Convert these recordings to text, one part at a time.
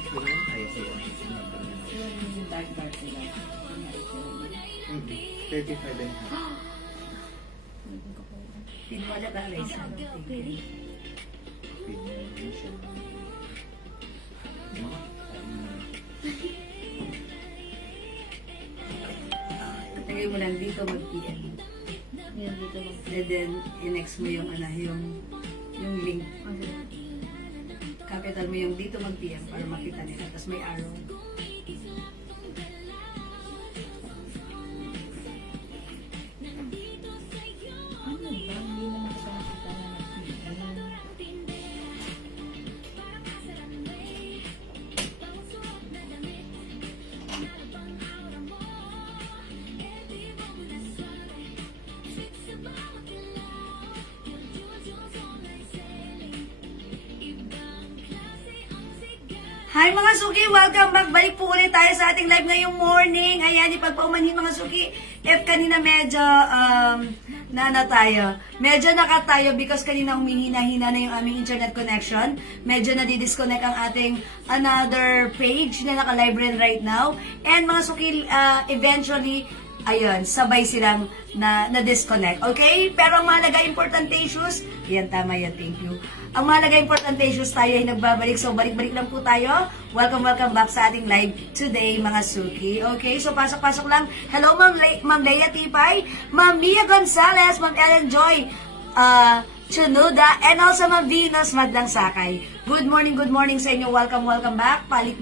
Ay, sige. Yung dark nila. 35 and a half. Pinwala ka guys. Tagay mo lang dito mag-PM. Yan dito lang. And then, i-next mo yung yung link. Capital mo yung dito mag-PM para makita nila. Tapos may arrow. Ano ba? Hindi naman sa nakita na nag-PM. Hi mga suki! Welcome back! Balik po ulit tayo sa ating live ngayong morning. Ayan, ipagpaumanhin mga suki. If kanina medyo, tayo. Medyo naka tayo because kanina humihina-hina na yung aming internet connection. Medyo nadidisconnect ang ating another page na naka-live rin right now. And mga suki, eventually, ayun, sabay silang na-disconnect. Okay? Pero ang mahalaga, important issues. Yan, tama yan. Thank you. Ang mahalaga, important issues tayo ay nagbabalik. So, balik-balik lang po tayo. Welcome back sa ating live today, mga suki. Okay? So, pasok-pasok lang. Hello, Ma'am Leia Tipay, Ma'am Mia Gonzalez, Ma'am Ellen Joy, Chunuda, and also Ma'am Venus Madlang Sakay. Good morning sa inyo. Welcome back. Balik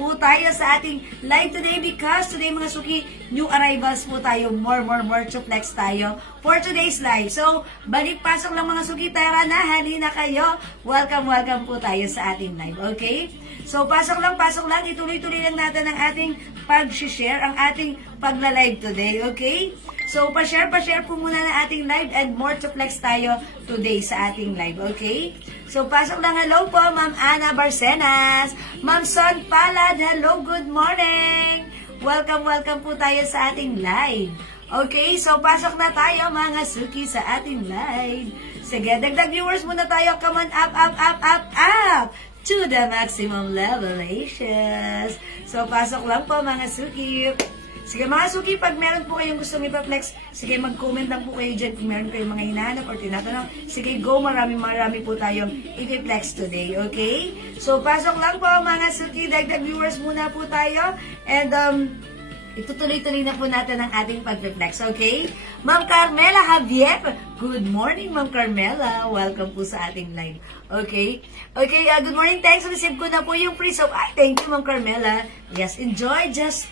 po tayo sa ating live today because today mga suki, new arrivals po tayo. More to flex tayo for today's live. So, balik-pasok lang mga suki. Tara na, halina kayo. Welcome po tayo sa ating live. Okay? So, pasok lang. Ituloy-tuloy lang natin ang ating pag-share, ang ating pagla-live today. Okay? So, pa-share po muna ng ating live and more to flex tayo today sa ating live. Okay? So, pasok lang. Hello po, Ma'am Ana Barcenas. Ma'am Son Palad, hello, good morning. Welcome po tayo sa ating live. Okay, so pasok na tayo mga suki sa ating live. Sige, dagdag viewers muna tayo. Come on, up to the maximum level, Asians. So, pasok lang po mga suki. Sige mga suki, pag meron po kayong gusto i-flex, sige mag-comment lang po kayo dyan kung meron kayong mga hinahanap or tinatanong. Sige go, marami po tayong i-flex today, okay? So pasok lang po mga suki, dagdag viewers muna po tayo. And itutuloy-tuloy na po natin ang ating pag-flex, okay? Ma'am Carmela Javier, good morning Ma'am Carmela, welcome po sa ating live. Okay? Okay, good morning, thanks. Receive ko na po yung free soap. Ay, thank you Ma'am Carmela. Yes, enjoy, just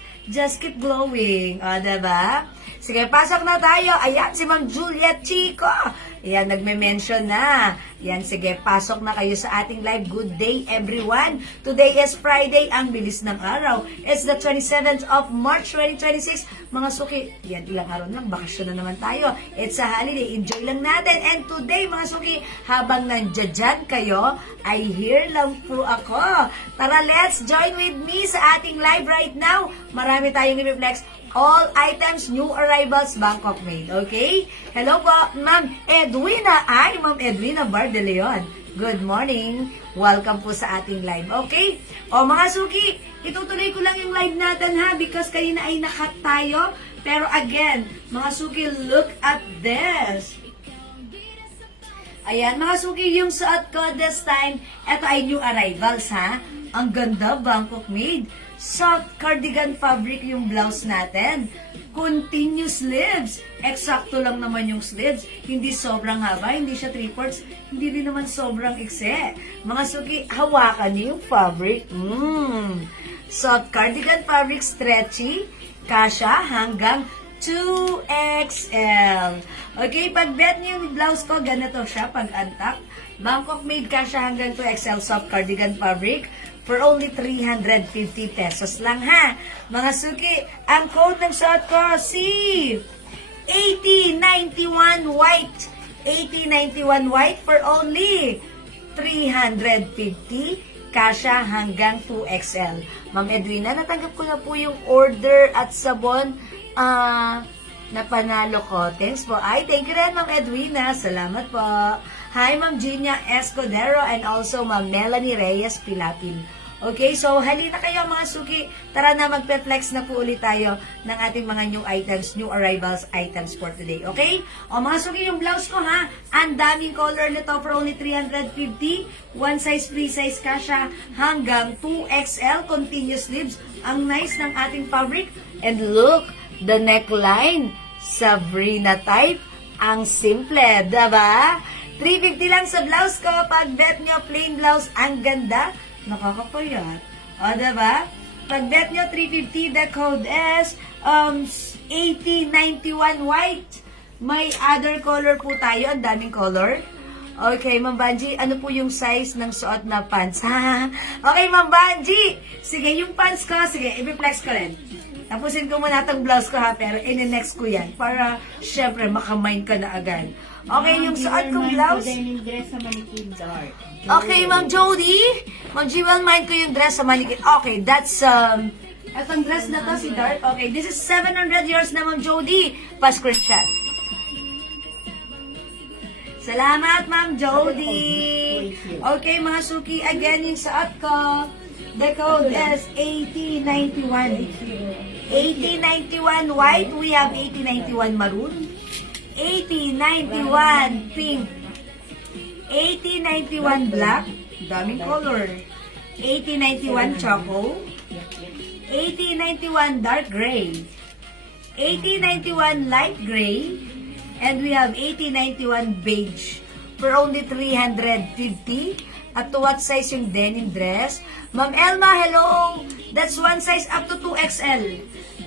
keep glowing. O, diba? Sige, pasok na tayo. Ayan, si Ma'am Juliet Chico. Ayan, nagme-mention na. Ayan, sige, pasok na kayo sa ating live. Good day, everyone. Today is Friday. Ang bilis ng araw. It's the 27th of March 2026. Mga suki, yan, ilang araw lang. Bakasyon na naman tayo. It's a holiday. Enjoy lang natin. And today, mga suki, habang nandiyan kayo, ay here lang po ako. Tara, let's join with me sa ating live right now. Marami tayong i-reflex. All items, new arrivals, Bangkok made. Okay? Hello po, Ma'am Edwina. Ma'am Edwina Bar de Leon. Good morning. Welcome po sa ating live. Okay? O mga suki, itutuloy ko lang yung live natin ha because kanina ay nakat tayo. Pero again, mga suki, look at this. Ayan, mga suki, yung suot ko this time, ito ay new arrivals ha. Ang ganda, Bangkok made. Soft cardigan fabric yung blouse natin. Continuous sleeves. Eksakto lang naman yung sleeves. Hindi sobrang haba, hindi siya 3/4. Hindi rin naman sobrang ikse. Mga suki, hawakan niyo yung fabric. Soft cardigan fabric, stretchy. Kasha hanggang 2XL. Okay, pag bet niyo yung blouse ko, ganito siya pag antak. Bangkok made kasha hanggang 2XL soft cardigan fabric. For only 350 pesos lang ha. Mga suki, ang code ng suot ko, si 8091 white. 8091 white for only 350. Kasha hanggang 2XL. Ma'am Edwina, natanggap ko na po yung order at sabon na panalo ko. Thanks po. Ay, thank you rin, Ma'am Edwina. Salamat po. Hi, Ma'am Gina Escudero and also Ma'am Melanie Reyes Pilapil. Okay, so halina kayo mga suki. Tara na, magpe-flex na po ulit tayo ng ating mga new items, new arrivals items for today. Okay? O mga suki, yung blouse ko ha, ang daming color nito for only 350. One size, free size kasha hanggang 2XL continuous sleeves. Ang nice ng ating fabric. And look, the neckline, Sabrina type. Ang simple, diba? 350 lang sa blouse ko. Pag bet nyo, plain blouse, ang ganda. Nakakapayat. O, diba? Pag bet nyo, 350, the code is 8091 white. May other color po tayo. Ang daming color. Okay, Ma'am Banji, ano po yung size ng suot na pants? Okay, Ma'am Banji. Sige, yung pants ko, sige, i-flex ko rin. Tapusin ko muna itong blouse ko ha, pero in-next ko yan. Para, syempre, makamind ka na agad. Okay, yung suot kong blouse. Denim dress sa manikin dark. Okay, Ma'am Jody. Ma'am Jewel, mind ko yung dress sa manikin. Okay, that's, etong dress na to, si Dark. Okay, this is 700 yours na, Ma'am Jody. Pa-screenshot. Salamat, Ma'am Jody. Okay, mga suki, again, yung suot ko. The code is 8091. 8091 white. We have 8091 maroon. 8091 pink. 8091 black. Daming color. 8091 choco. 8091 dark gray. 8091 light gray. And we have 8091 beige for only 350. At to what size yung denim dress? Ma'am Elma, hello! That's one size up to 2XL.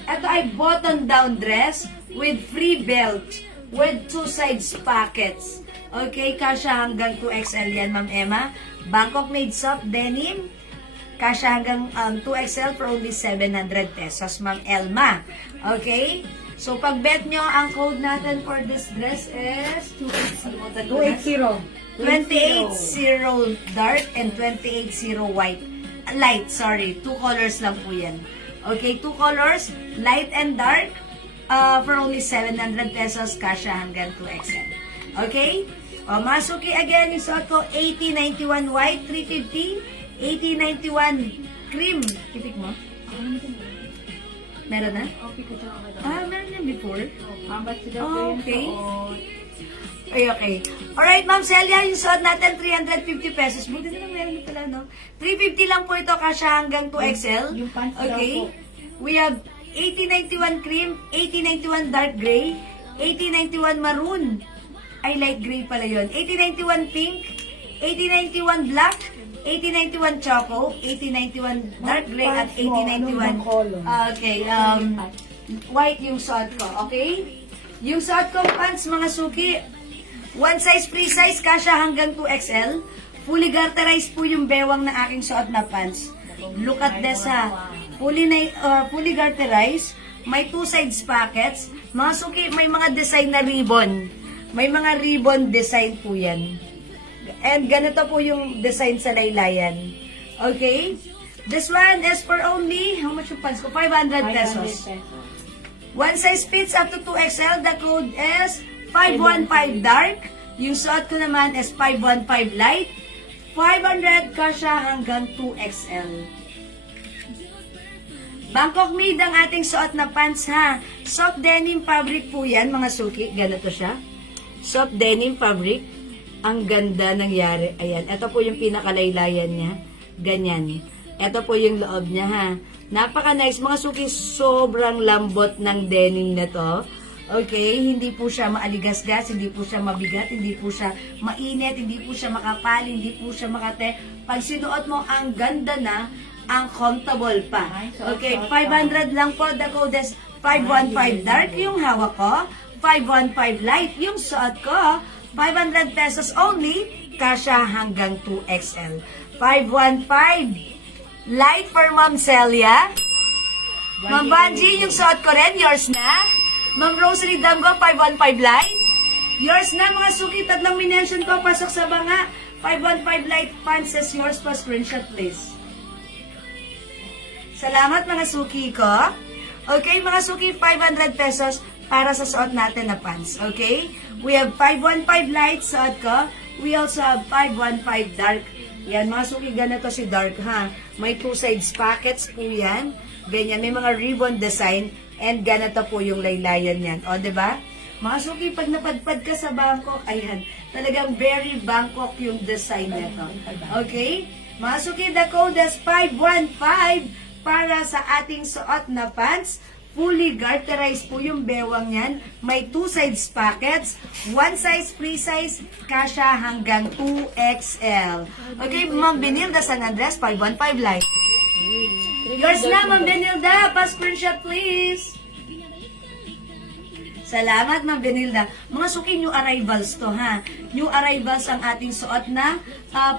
Ito ay button-down dress with free belt with two sides pockets. Okay, kasha hanggang 2XL yan, Ma'am Emma. Bangkok made soft denim. Kasha hanggang 2XL for only 700 pesos, Ma'am Elma. Okay? So, pag bet nyo, ang code natin for this dress is 280. 28-0 dark and 28-0 white. Light, sorry. Two colors lang po yan. Okay, two colors, light and dark, for only 700 pesos, kasha hanggang 2XL. Okay? O, masuki again, yung suot ko, 8091 white, 350. 8091 cream. Tipik mo? Meron na? Meron na before? Okay. Ay, okay. Alright, Ma'am Celia, yung suot natin, 350 pesos. Buti na lang meron na pala, no? 350 lang po ito, kasha hanggang 2XL. Yung pants Okay. daw po. We have 8091 cream, 8091 dark gray, 8091 maroon. Ay, light gray pala yun. 8091 pink, 8091 black, 8091 choco, 8091 dark gray, at 8091 okay, white yung suot ko, okay? Yung suot kong pants, mga suki, one size, free size, kasha hanggang 2XL. Fully garterized po yung bewang na aking suot na pants. Look at this ha. Fully garterized. May two sides pockets. Mga suki, may mga design na ribbon. May mga ribbon design po yan. And ganito po yung design sa laylayan. Okay? This one is for only, how much yung pants ko? 500 pesos. One size fits up to 2XL. The code is 515 dark. Yung suot ko naman is 515 light. 500 kasha hanggang 2XL. Bangkok made ang ating suot na pants ha. Soft denim fabric po yan, mga suki. Ganito siya. Soft denim fabric. Ang ganda nangyari. Ayan. Ito po yung pinakalaylayan niya. Ganyan. Ito po yung loob niya ha. Napaka-nice. Mga suki, sobrang lambot ng denim na to. Okay? Hindi po siya maaligasgas, hindi po siya mabigat, hindi po siya mainit, hindi po siya makapal, hindi po siya makate. Pag sinuot mo, ang ganda na, ang comfortable pa. Okay? 500 lang po. The code is 515 dark yung hawak ko. 515 light yung suot ko. 500 pesos only. Kasha hanggang 2XL. 515 light for Ma'am Celia. Ma'am Banji, yung suot ko rin, yours na. Ma'am Rosary Damgo, 515 light. Yours na, mga suki, tatlong minention ko, pasok sa banga. 515 light pants is yours pa, screenshot please. Salamat mga suki ko. Okay, mga suki, 500 pesos para sa suot natin na pants. Okay? We have 515 light suot ko. We also have 515 dark Yan, mga suki, ganito si dark, ha? May two sides pockets po yan. Ganyan, may mga ribbon design. And ganito po yung laylayan yan. O, diba? Mga suki, pag napadpad ka sa Bangkok, ayan, talagang very Bangkok yung design nito. Okay? Mga suki, the code is 515 para sa ating suot na pants. Fully garterized po yung bewang yan. May two sides pockets, one size, free size, kasha hanggang 2XL. Okay, Ma'am Benilda San Andres, 515 light. Yours na, Ma'am Benilda. Pa-screenshot, please. Salamat, Ma'am Benilda. Mga suki, new arrivals to, ha? New arrivals ang ating suot na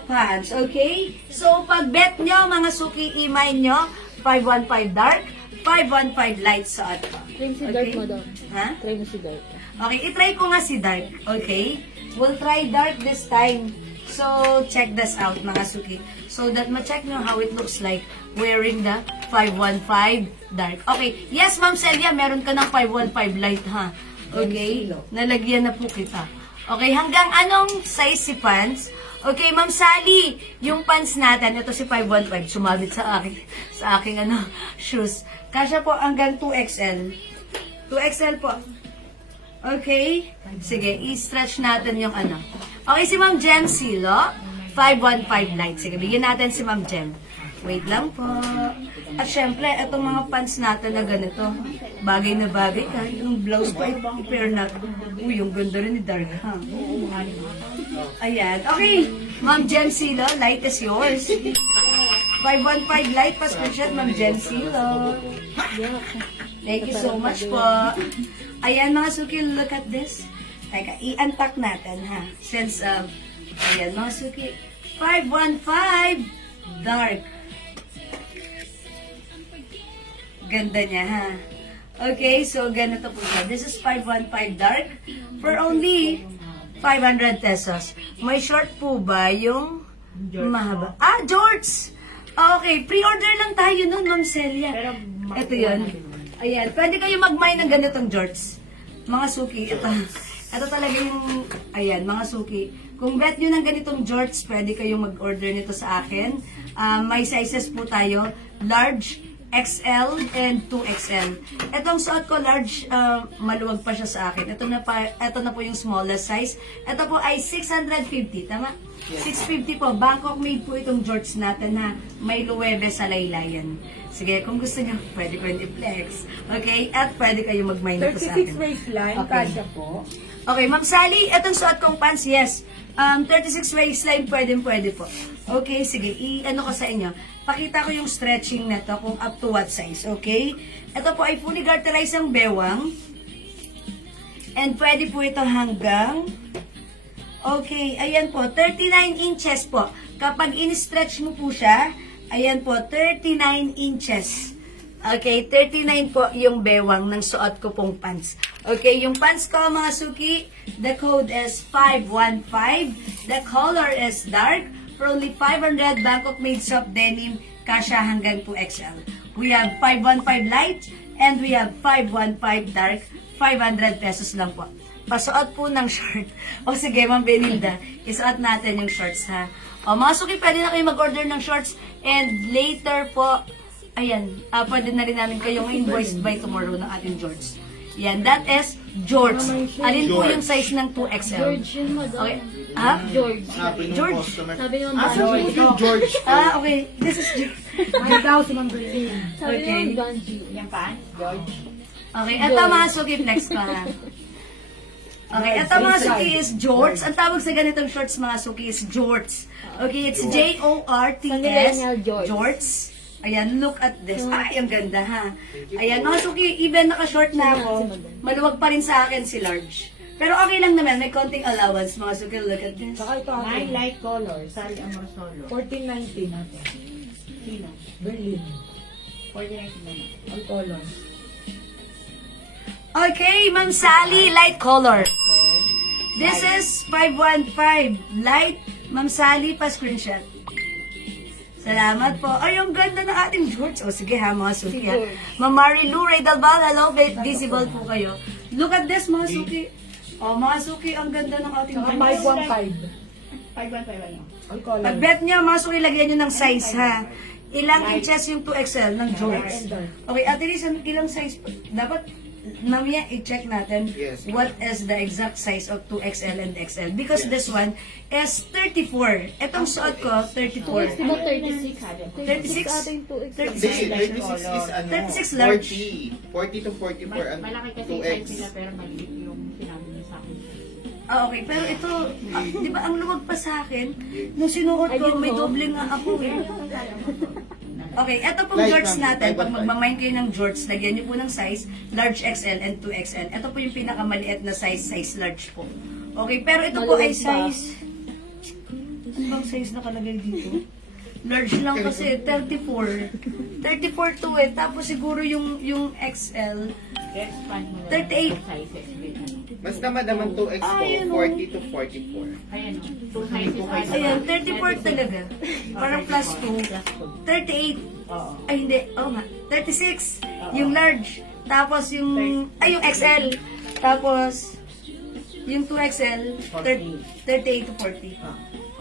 pants, okay? So, pag bet nyo, mga suki, email nyo, 515 dark, 515 light suot ko. Try si Dark mo daw. Ha? Try mo si Dark. Okay, itry ko nga si dark, okay? We'll try dark this time. So, check this out, mga suki. So that ma-check nyo how it looks like wearing the 515 dark. Okay, yes, Ma'am Celia, meron ka ng 515 light, ha? Okay, nalagyan na po kita. Okay, hanggang anong size si pants? Okay, Ma'am Sally, yung pants natin, ito si 515, sumabit sa aking shoes. Kasya po hanggang 2XL. 2XL po. Okay? Sige, i-stretch natin yung Okay, si Ma'am Jem Silo, 515 light. Sige, bigyan natin si Ma'am Jem. Wait lang po. At syempre, itong mga pants natin na ganito, bagay na bagay. Kahit yung blouse pa, i-pair natin. Uy, yung ganda rin ni Dark, ha? Ayan. Okay, Ma'am Jem Silo, light is yours. 515 light, pa-screenshot, Ma'am Jem Silo. Thank you so much po. Ayan, mga suki, look at this. Teka, i-unpack natin, ha? Since, ayan, mga suki, 515 dark. Ganda niya, ha? Okay, so ganito po siya. This is 515 dark for only 500 pesos. May short po ba yung mahaba? Ah, George! Okay, pre-order lang tayo nun, Ma'am Celia. Ito yun. Ayan, pwede kayo mag-mine ng ganitong jorts. Mga suki, ito talaga yung, ayan, mga suki. Kung bet nyo ng ganitong jorts, pwede kayong mag-order nito sa akin. May sizes po tayo, large, XL, and 2XL. Itong suot ko, large, maluwag pa siya sa akin. Ito na po yung smallest size. Ito po ay 650, tama? 650 po. Bangkok made po itong jorts natin, ha? May luwebe sa laylayan. Sige, kung gusto nyo, pwede i-flex. Okay? At pwede kayo mag-mine ito sa akin. 36 waistline, Okay. kasya po. Okay, Ma'am Sally, itong suot kong pants, yes. 36 waistline, pwede po. Okay, sige, i-ano ko sa inyo. Pakita ko yung stretching na to kung up to what size, okay? Ito po ay fully garterized ang bewang. And pwede po ito hanggang, okay, ayan po, 39 inches po. Kapag in-stretch mo po siya, ayan po, 39 inches. Okay, 39 po yung bewang ng suot ko pong pants. Okay, yung pants ko, mga suki, the code is 515. The color is dark. For only 500, Bangkok made soft denim, kasha hanggang 2XL. We have 515 light, and we have 515 dark, 500 pesos lang po. Pasuot po ng short. O sige, Ma'am Benilda, isuot natin yung shorts, ha? O mga suki, pwede na kayo mag-order ng shorts, and later po, ayan, pwede na rin namin kayong invoiced by tomorrow ng ating George. Yan, that is George. Alin po yung size ng 2XL? George yun mo daw. Okay. Ha? George. George. Sabi ng George. Banji. George. Okay. This is George. Ay daw si Ma'am Berlin. Sabi Okay. ng Banji. Yan pa? George. Okay, eto mga suki, flex ko, ha? Okay, eto mga suki is George. Ang tawag sa ganitong shorts, mga suki, is George. Okay, it's Jorts. Sanilenial George. George. Ayan, look at this. Ay, ang ganda, ha? Ayan, mga suki, even naka-short na ako, maluwag pa rin sa akin si large. Pero okay lang naman, may konting allowance, mga suki, look at this. Saka ito Nine light color, Sally Amor Solo. 1490 natin. Sino? Berlin. 49 naman. Ang color. Okay, Ma'am Sally, light color. This is 515. Light, Ma'am Sally, pa-screenshot. Salamat po. Ay, ang ganda ng ating George. O, sige ha, mga suki ha. Ma'am Marilu Ray Dalbal, hello, visible po kayo. Look at this, mga suki. O, mga suki, ang ganda ng ating Saka George. 515. 5151 no? Ang color. Pag bet nyo, mga suki, lagyan nyo ng size, ha? Ilang inches yung 2XL ng jorts? Okay, Ate Liz, ilang size? Dapat, mamaya i-check natin Yes. what is the exact size of 2XL and XL. Because this one is 34. Etong suot ko, 34. 2X, diba 36? 36? ata yung 2X. 36. 36 is ano, 36 large. 40 to 44 ang Malaki kasi 2X. yung size nila pero maliit yung sinabi niya sa akin. Ah, okay. Pero ito, di ba ang luwag pa sa akin? Nung sinuot ko, may doble nga ako eh. Okay, ito pong Light jorts lang, natin. Pag 515. magmamind kayo ng jorts, lagyan niyo po ng size, large XL and 2XL. Ito po yung pinakamaliit na size large po. Okay, pero ito po ay Maluwag pa. size... Ano bang size nakalagay dito? Large lang kasi, 34. 34 to eh. Tapos siguro yung XL, I-expand mo na 38. yung sizes with ano. Basta madamang 2X po, Ayun, 40 to 44. Ayan o. Two sizes are ayan, 34 talaga. Parang plus 2. 38. Oo. Ay, hindi. Oo nga. 36. Yung large. Tapos yung... Ay, yung XL. Tapos... Yung 2XL. 38 to 40.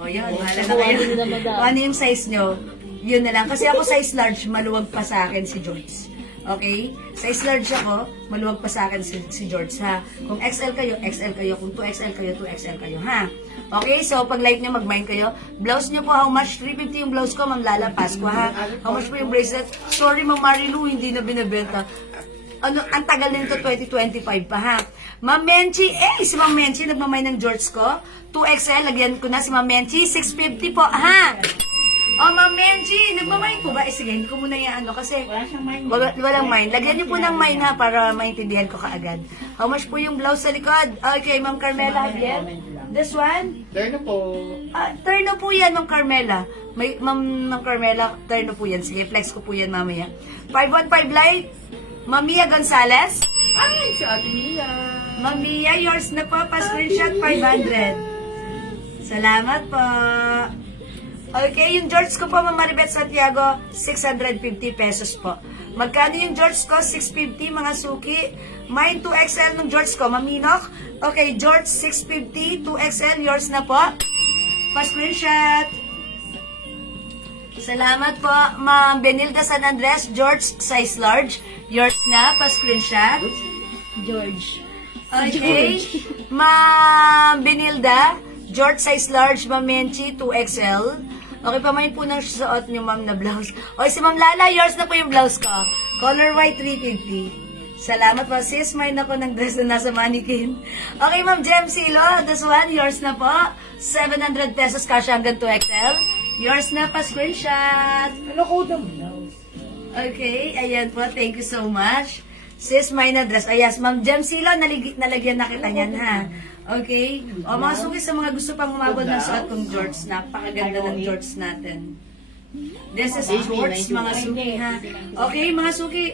O, yun. Mahala na kayo. Kung ano yung size nyo, yun na lang. Kasi ako size large, maluwag pa sa akin si George. Okay? Size large ako, maluwag pa sa akin si George, ha? Kung XL kayo, XL kayo. Kung 2XL kayo, 2XL kayo, ha? Okay, so pag like nyo, mag-mind kayo. Blouse nyo po, how much? 350 yung blouse ko, Ma'am Lala Pasqua, ha? How much po yung bracelet? Sorry, Ma'am Marilu, hindi na binibenta. Ano, ang tagal na nito, 2025 pa, ha? Ma'am Menchi, si Ma'am Menchi, nagmamay ng George ko. 2XL, lagyan ko na si Ma'am Menchi, 650 po, ha? O, Ma'am Menchi, nagmamay po ba? Sige, hindi ko muna yung ano, kasi Wala siyang mind. walang mind. Lagyan niyo po ng mind, ha, para maintindihan ko kaagad. How much po yung blouse sa likod? Okay, Ma'am Carmela, again. This one? There na po. Terno po yan, Ma'am Carmela. Ma'am Carmela, terno po yan. Sige, flex ko po yan mamaya. 515 light. Ma'am Mia Gonzalez. Ay, si Ate Mia. Ma'am Mia, yours na po. Pa-screenshot, 500. Salamat po. Okay, yung George ko po, Ma'am Maribet Santiago, 650 pesos po. Magkano yung George ko? 650, mga suki. Mine 2XL ng George ko, Ma'am Minok. Okay, George, 650, 2XL, yours na po. Pa-screenshot. Salamat po, Ma'am Benilda San Andres, George, size large. Yours na, pa-screenshot. George. Okay. Ma'am Benilda, George size large, Ma'am Menchi, 2XL. Okay, pamayin po ng suot niyo, Ma'am, na blouse. Okay, si Ma'am Lala, yours na po yung blouse ko. Color white, 350. Salamat po, sis. Mayroon ako ng dress na nasa mannequin. Okay, Ma'am Jem Silo, this one, yours na po. 700 pesos cash hanggang 2XL. Yours na pa, screenshot. Ano code ng blouse? Okay, ayan po. Thank you so much. Sis, may na-dress. Ayas, Ma'am Jem Silo, nalagyan na kita yan, ha? Okay? O, mga suki sa mga gusto pang umabot ng suot kong George. Napakaganda ng George natin. This is George, mga suki, ha? Okay, mga suki.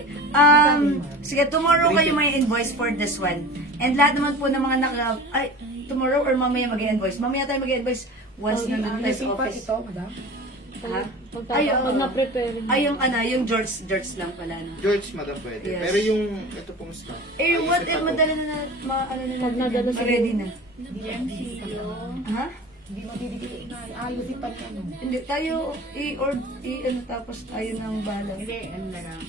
Sige, tomorrow kayo may invoice for this one. And lahat naman po ng mga tomorrow or mamaya mag-invoice. Mamaya tayo mag-invoice once nandun tayo sa office. Ito, madam? Ha? Ay, oo. na-prepare. Ay, yung George lang pala. No? George, madam, pwede. Yes. Pero yung, ito pong stock. Eh, what if Ayusin pa to. madala na, ano na Pag nadala sa- ready na? GMCO. Ha? Hindi mabibigay na. Ayusin pa niya. Hindi, tayo, ano, tapos tayo ng bala. Hindi, ano na lang.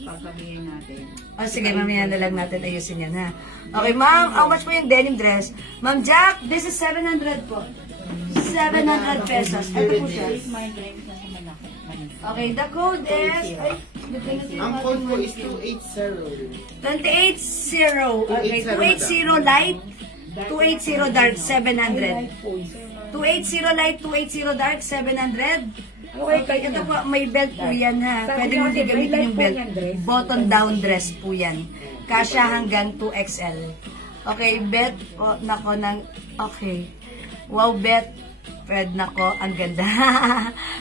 Pagsabihin natin. Sige, mamaya na lang natin ayusin yan, ha? Okay, ma'am, how much po yung denim dress? Ma'am Jack, this is 700 po. 700 pesos. Ito po siya. Please mind drink na sa malaki. Okay, the code is... Ay, Ang code ko is 280. 280. Okay, 280 light, 280 dark, 700. 280 light, 280 dark, 700. Okay, ito po, may belt po yan, ha. Pwede mo din gamitin yung belt. Button down dress po yan. Kasya hanggang 2XL. Okay, bet po, nako ng... Okay. Wow, bet. Fred, nako, ang ganda.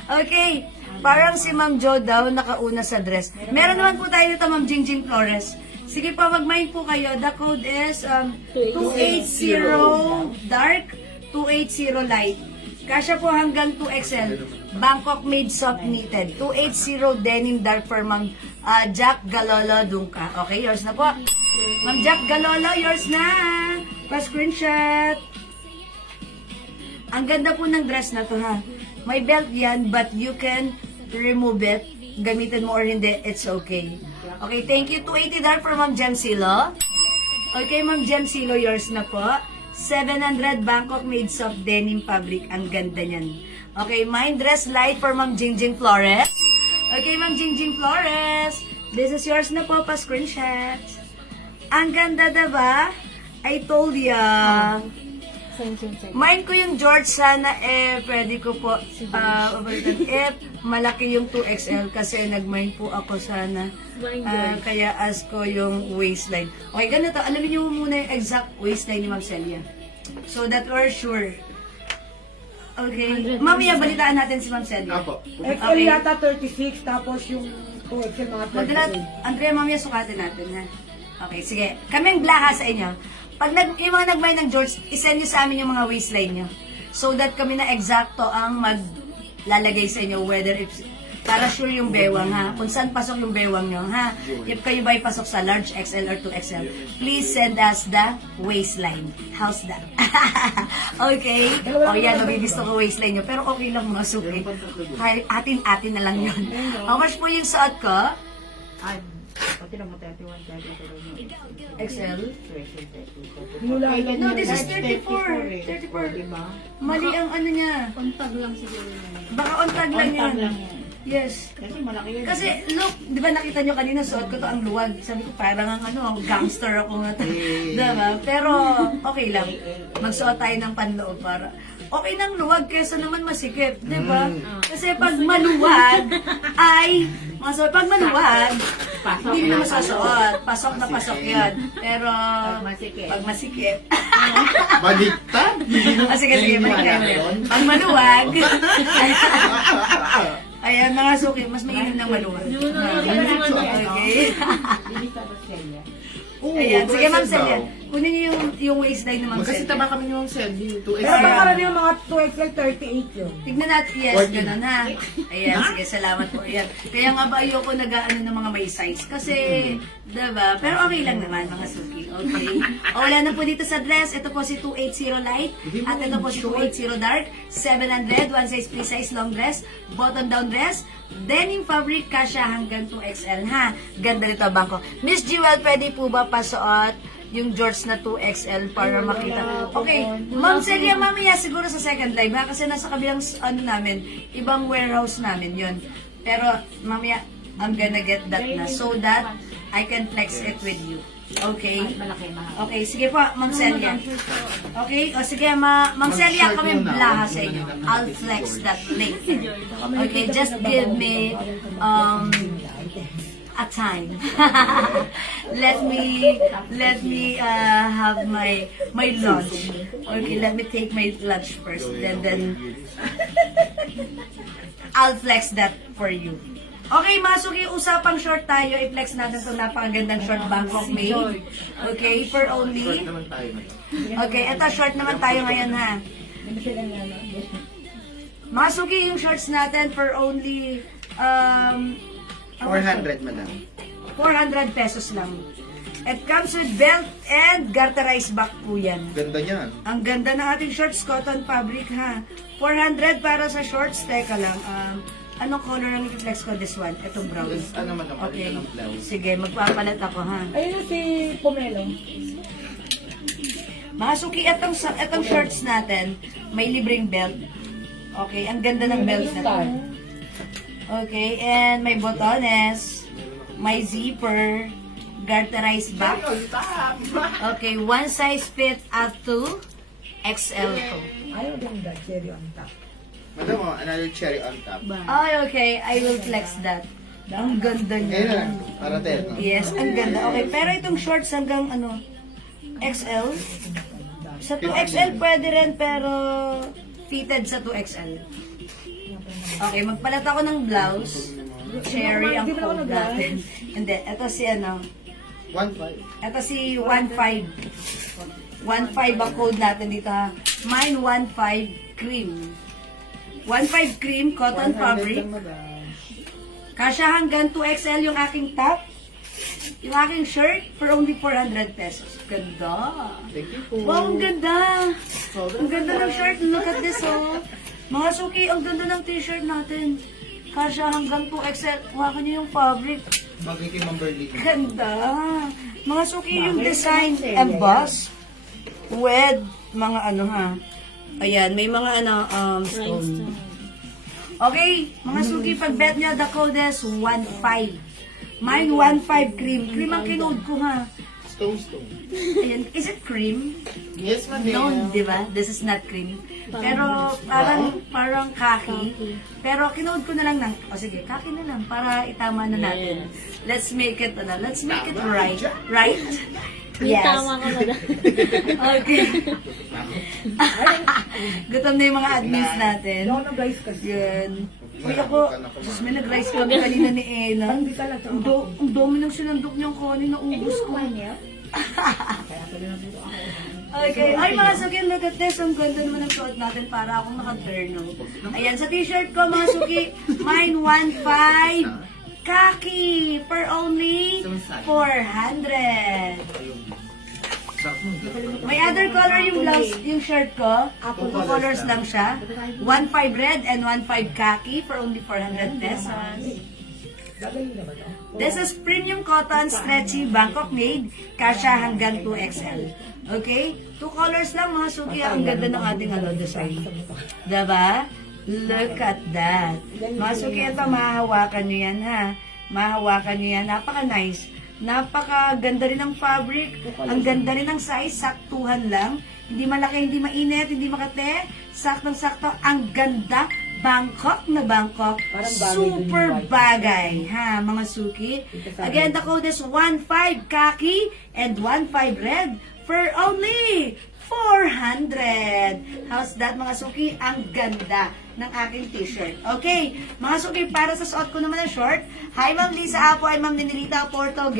Okay. Parang si Ma'am Jo daw nakauna sa dress. Meron naman po tayo dito, Ma'am Jingjing Flores. Sige pa, mag-mind po kayo. The code is 280 dark, 280 light. Kasya po hanggang 2XL. Bangkok made soft knitted. 280 denim dark for Ma'am Jack Galolo Dungka. Okay, yours na po. Ma'am Jack Galolo, yours na. Pa-screenshot. Ang ganda po ng dress na to ha. May belt yan, but you can remove it. Gamitin mo or hindi, it's okay. Okay, thank you. 280 dar for Ma'am Jem Silo. Okay, Ma'am Jem Silo, yours na po. 700 Bangkok made soft denim fabric. Ang ganda niyan. Okay, mine dress light for Ma'am Jingjing Flores. Okay, Ma'am Jingjing Flores. This is yours na po, pa-screenshot. Ang ganda, diba? I told ya. Mine ko yung George, sana pwede ko po malaki yung 2XL kasi nag-mine po ako sana. Kaya ask ko yung waistline. Okay, ganito. Alamin niyo muna yung exact waistline ni Ma'am Celia. So that we're sure. Okay. Mamaya balitaan natin si Ma'am Celia. Apo. XL yata 36, tapos yung 2XL mga Andrea, mamaya sukatin natin, ha? Okay, sige. Kaming blaha sa inyo. Pag yung mga nag-buy ng George, isend nyo sa amin yung mga waistline nyo. So that kami na eksakto ang maglalagay sa inyo, whether it's para sure yung bewang, ha? Kung saan pasok yung bewang nyo, ha? If kayo ba'y pasok sa large XL or 2XL, please send us the waistline. How's that? Okay? O yan, mabibisto ko waistline nyo. Pero okay lang mga suki. Atin-atin na lang yun. How much po yung suot ko? Ay, pati lang mo 31, 32. XL? Nula- No, this is 34. 34. Diba? Mali ang ano niya. Kontag lang siguro yun. Baka on tag lang Kontag yan. lang yan. Yes. Kasi malaki yun. Kasi, look, di ba nakita nyo kanina, suot ko to ang luwag. Sabi ko, parang ang ano, gangster ako nga to. Diba? Pero, okay lang. Magsuot tayo ng panloob para, okay nang luwag kesa naman masikip. Diba? Kasi pag maluwag, pag maluwag, Pasok hindi na, mo masasuot. Pasok na pasok yan. Pero, masikip. pag masikip, Baliktad. sige, balik tayo ulit. Pag maluwag, ayan, mga suki, mas mainam ng maluwag. Okay. Bilis sa Roselia. Oo, Ayan, sige Ma'am 2XL Celia. daw. Kunin niyo yung waistline ng Ma'am Kasi Celia. tama kami ni Ma'am Selby. 2XL. Pero baka rin yung mga 2XL 38 yun. Tignan natin, yes, 14. ganun ha. Ayan, sige, salamat po. Ayan. Kaya nga ba ayoko nag-ano ng mga may size? Kasi, diba? Pero okay lang naman, mga suki. Okay. O, wala na po dito sa dress. Ito po si 280 light. At ito po si 280 dark. 700, one size, free size, long dress. Button down dress. Denim fabric, kasya hanggang 2XL ha. Ganda nito, bangko. Miss Jewel, pwede po ba pasuot yung George na 2XL para makita? Okay, Ma'am Celia, mamaya siguro sa second live ha, kasi nasa kabilang ano namin, ibang warehouse namin yon. Pero mamaya, I'm gonna get that na so that I can flex it with you. Okay? Malaki, mahal. Okay, sige po, Ma'am Celia. Okay, o sige, Ma'am Celia, kami blaha sa inyo. I'll flex that later. Okay, just give me a time. let me have my lunch. Okay, let me take my lunch first, then I'll flex that for you. Okay, Masuki, usapang short tayo. I-flex natin itong napakagandang short Bangkok made. Okay, for only... Short naman tayo ngayon. Okay, eto short naman tayo ngayon ha. Masuki yung shorts natin for only 400, madam. 400 pesos lang. It comes with belt and garterized back po yan. Ganda niyan. Ang ganda ng ating shorts, cotton fabric ha. 400 para sa shorts. Teka lang, anong color ang i-flex ko? This one, itong brown. Yes, ano man ang Okay, ng blouse. sige, magpapalat ako ha. Ayun si Pomelo. Mga suki, itong shorts natin, may libreng belt. Okay, ang ganda ng belt na to. Okay, and may botones, may zipper, garterized back. Okay, one size fit up to XL to. Ayaw ganda, cherry on top. Madam, another cherry on top. Ay, okay, I will flex that. Ang ganda Ayun niya. na, para terno. Yes, ang ganda. Okay, pero itong shorts hanggang ano, XL. Sa 2XL pwede rin, pero fitted sa 2XL. Okay, magpalat ako ng blouse. Cherry ang code natin. Hindi, ito si ano, 1.5. ito si 1.5. 1.5 ang code natin dito ha. Mine 1.5 cream. 1.5 cream, cotton fabric. Kasya hanggang 2XL yung aking top. yung aking shirt for only 400 pesos. Ganda. Thank you po. Wow, ang ganda. Ang ganda ng shirt. Look at this, oh. Mga suki, ang ganda ng t-shirt natin. Kasha hanggang 2XL. Hawakan niyo yung fabric. Bagay kay Ma'am Berlin. Ganda. Mga suki, yung design embossed with mga ano ha. Ayan, may mga ano, stone. Okay, mga suki, pag bet niya, the code is 1.5. Mine 1.5 cream. Cream ang kinode ko ha. Stone. Ayan, is it cream? Yes, ma'am. No, di ba? This is not cream. Pero parang khaki. Pero kinode ko na lang ng, sige, khaki na lang para itama na natin. Let's make it right. Right? Yes. Tama ka ba? Okay. Gutom na yung mga admins natin. Hindi ako nag-rice kasi. Yan. Uy ako, sus, may nag-rice kami kanina ni Ena. Hindi ka lang. Ang dami ng sinandok niyang kanin na ubus ko. Okay. Ay, mga suki, look at this. Ang ganda naman ng suot natin para akong naka-terno. Ayan, sa t-shirt ko, mga suki, mine 1.5. Kaki for only 400. May other color yung blouse, yung shirt ko. Two colors lang siya. 1.5 red and 1.5 khaki for only 400 pesos. This is premium cotton stretchy Bangkok made. Kasha hanggang 2XL. Okay? Two colors lang mga suki. Ang ganda ng ating design. Diba? Look at that. Mga suki, ito mahahawakan nyo yan ha. Mahahawakan nyo yan. Napaka-nice. Napaka-ganda rin ng fabric. Ang ganda rin ng size. Saktuhan lang. Hindi malaki, hindi mainit, hindi makate. Saktong-sakto. Ang ganda. Bangkok na Bangkok. Super bagay. Ha, mga suki. Again, the code is 1.5 khaki and 1.5 red for only 400. How's that, mga suki? Ang ganda ng aking t-shirt. Okay, mga suki, para sa suot ko naman na short. Hi, Ma'am Lisa Apo, ay Ma'am Ninilita Gita.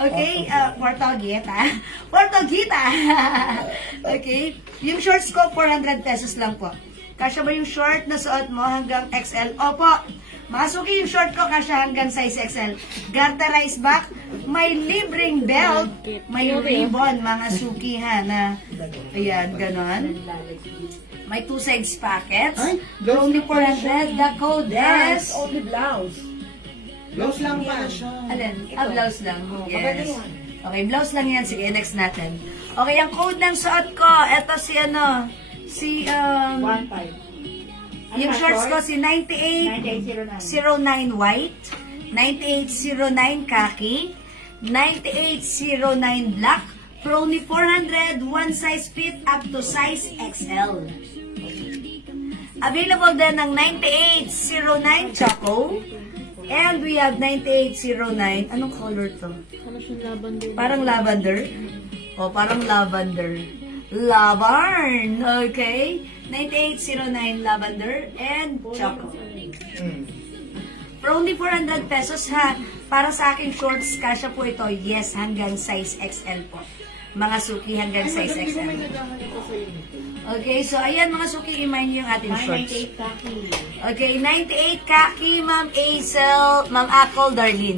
Okay, Gita. Okay, yung shorts ko, 400 pesos lang po. Kasya ba yung short na suot mo hanggang XL? Opo. Mga suki, yung short ko kasya hanggang size XL. Garterized back, may libreng belt, may ribbon, mga suki ha, na, ayan, ganon. May two sides pockets. For only 400, the code is... Only blouse. Blouse lang pala siya. Alin? Blouse lang. Yes. Okay, blouse lang yan. Sige, next natin. Okay, ang code ng suot ko, eto si 1.5. yung shorts ko, si 9809 white, 9809 khaki, 9809 black, for only 400, one size fit up to size XL. Available din ng 9809 choco, and we have 9809, anong color to? Ano siyang lavender? Parang lavender. O, parang lavender. Labarn! Okay? 9809 lavender and choco. For only 400 pesos ha. Para sa aking shorts, kasya po ito. Yes, hanggang size XL po. Mga suki hanggang size XL. Okay, so ayan mga suki, i-mind yung ating shorts. 98 kaki. Okay, 98 kaki, Ma'am Aisel, Ma'am Akol Darlene.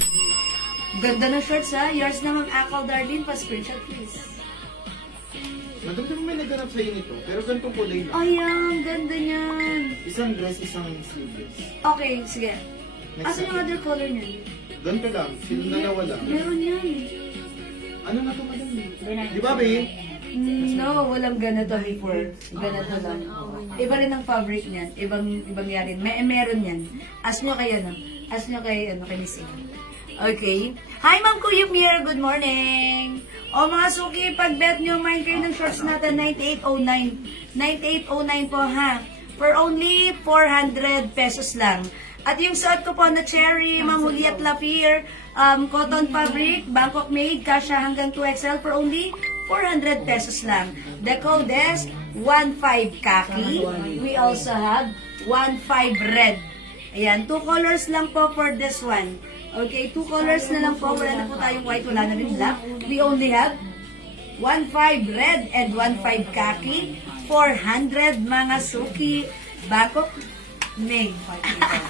Ganda ng shorts ha. Yours na, Ma'am Akol Darlene. Pa-screenshot please. Madam, di ba may naghanap sa'yo nito? Pero ganitong kulay lang. Ayan, ganda niyan. Isang dress, isang sleeveless. Okay, sige. Asan yung other color niyan? Ganito lang. Sila dalawa lang. Meron yan. Ano na ito, madam? Di ba, babe? No, walang ganito before. Ganito lang. Iba rin ang fabric niyan. Ibang yarin. Meron yan. Ask nyo kayo, no? Ask nyo kay Miss A. Okay. Hi, Ma'am Kuyup here. Good morning. O mga suki, pag bet nyo, mind kayo ng shorts natin, 9809. 9809 po ha. For only 400 pesos lang. At yung suot ko po na cherry, Ma'am Juliet Lafir, cotton fabric, Bangkok made, kasya hanggang 2XL for only 400 pesos lang. The code is 15 khaki. We also have 15 red. Ayan, two colors lang po for this one. Okay, two colors na lang po. Wala na po tayong white, wala na rin black. We only have 15 red and 15 khaki. 400 mga suki. Bangkok May.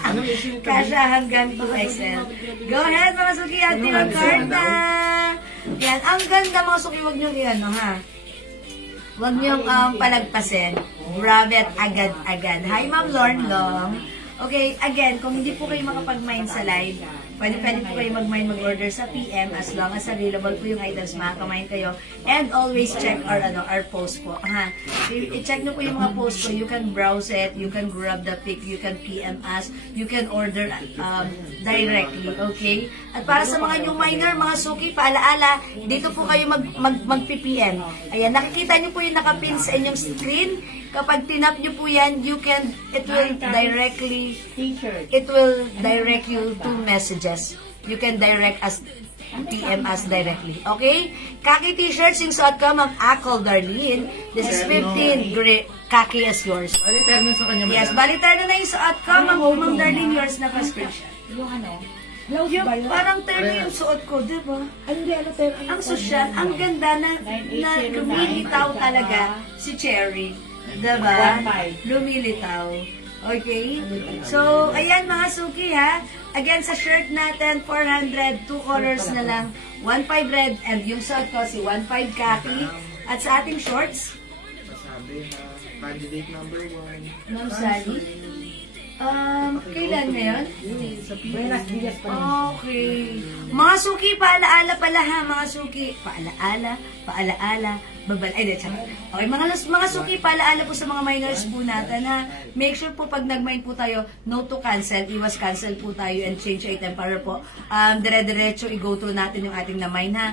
Anong issue nito? Kasha hanggang 2XL. Go ahead mga suki, ate ng card na. Yan, ang ganda mga suki, huwag nyo i-ano ha. Huwag nyo palagpasin. Grab it agad-agad. Hi Ma'am Lorn Long. Okay, again, kung hindi po kayo makapag-mine sa live, pwede po kayo mag-mine, mag-order sa PM as long as available po yung items, makaka-mine kayo. And always check our post po. Ha? I-check nyo po yung mga post ko. You can browse it, you can grab the pic, you can PM us, you can order directly. Okay? At para sa mga new miner, mga suki, paalaala, dito po kayo mag-PPM. Ayan, nakikita nyo po yung nakapin sa inyong screen. Kapag tinap nyo po yan, it will direct you to messages. You can direct us, PM us directly. Okay? Kaki t-shirts yung suot ko, Ma'am Akol Darlene. This is 15. Great. Kaki is yours. Balitar na sa kanya, Yes, madam. balitar na yung suot ko, Ma'am Darlene, yours na prescription. Yung ano, Blouse Yung ba yun? parang terno yung suot ko, di ba? Ay, hindi, ano, pero Ang sosyal, ang ganda na lumilitaw talaga si Cherry. Diba? 1.5. Lumilitaw. Okay? So, ayan mga suki ha. Again, sa shirt natin, 400, 2 colors na lang. 1.5 red and yung suot ko si 1.5 khaki. At sa ating shorts, Masabi na candidate number 1. Ma'am Sally, kailan ngayon? Buenas dias pa rin. Okay. Mga suki, paalaala pala ha, mga suki. Paalaala, ay, tsaka. Okay, mga suki, paalaala po sa mga minors po natin ha. Make sure po pag nag-mine po tayo, no to cancel, iwas cancel po tayo and change item para po dire-diretso i-go through natin yung ating na-mine ha.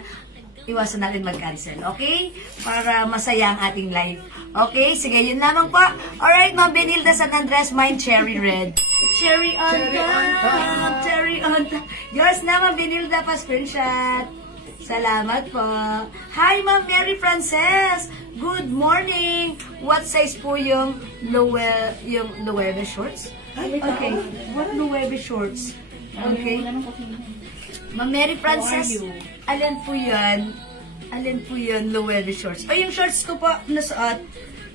Iwasan natin mag-cancel, okay? Para masaya ang ating life. Okay, sige, yun lamang po. Alright, Ma'am Benilda San Andres, mine cherry red. Cherry on top! Cherry on top! Yours na, Ma'am Benilda, pa-screenshot. Salamat po. Hi, Ma'am Mary Frances! Good morning! What size po yung Loewe shorts? Okay, what Loewe shorts? Okay. Ma'am Mary Frances, alin po yan? Alin po yan, Loewe shorts? O yung shorts ko po nasuot,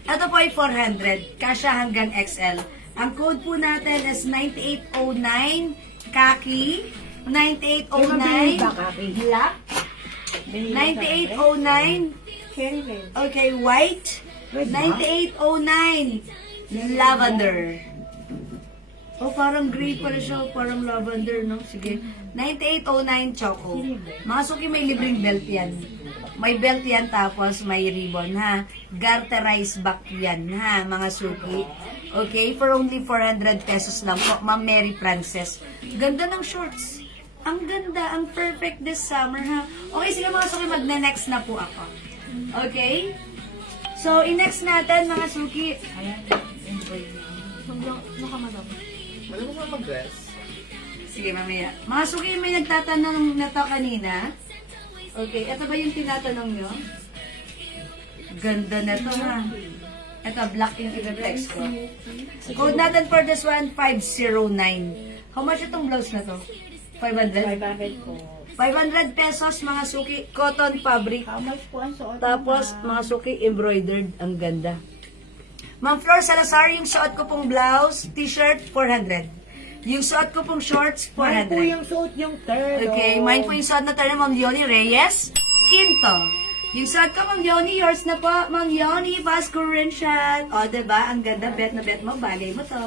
ito po ay 400, kasya hanggang XL. Ang code po natin is 9809 khaki, 9809 black, 9809 cherry red. okay, white, 9809 lavender. Oh, parang gray pala siya. Parang lavender, no? Sige. 9809 choco. Mga suki, may libreng belt yan. May belt yan, tapos may ribbon, ha? Garterized back yan, ha? Mga suki. Okay? For only 400 pesos lang po. Ma'am Mary Frances. Ganda ng shorts. Ang ganda. Ang perfect this summer, ha? Okay, sige mga suki, magne-next na po ako. Okay? So, in-next natin, mga suki. Ayan, enjoy. Nakamadam. Alam mo ba mag-dress? Sige, mamaya. Mga suki, may nagtatanong na to kanina. Okay, ito ba yung tinatanong nyo? Ganda na to, ha? Ito, black yung i-text ko. Code natin for this one, 509. How much itong blouse na to? 500? 500 po. 500 pesos, mga suki. Cotton fabric. How much po ang suot? Tapos, mga suki, embroidered. Ang ganda. Ma'am Flor Salazar, yung suot ko pong blouse, t-shirt, 400. Yung suot ko pong shorts, Mine 400. po yung suot yung terno. Okay, mine po yung suot na tayo, Ma'am Yoni Reyes, Quinto. Yung suot ko, Ma'am Yoni, yours na po. Ma'am Yoni, fast screenshot. O, diba? Ang ganda, bet na bet mo, bagay mo to.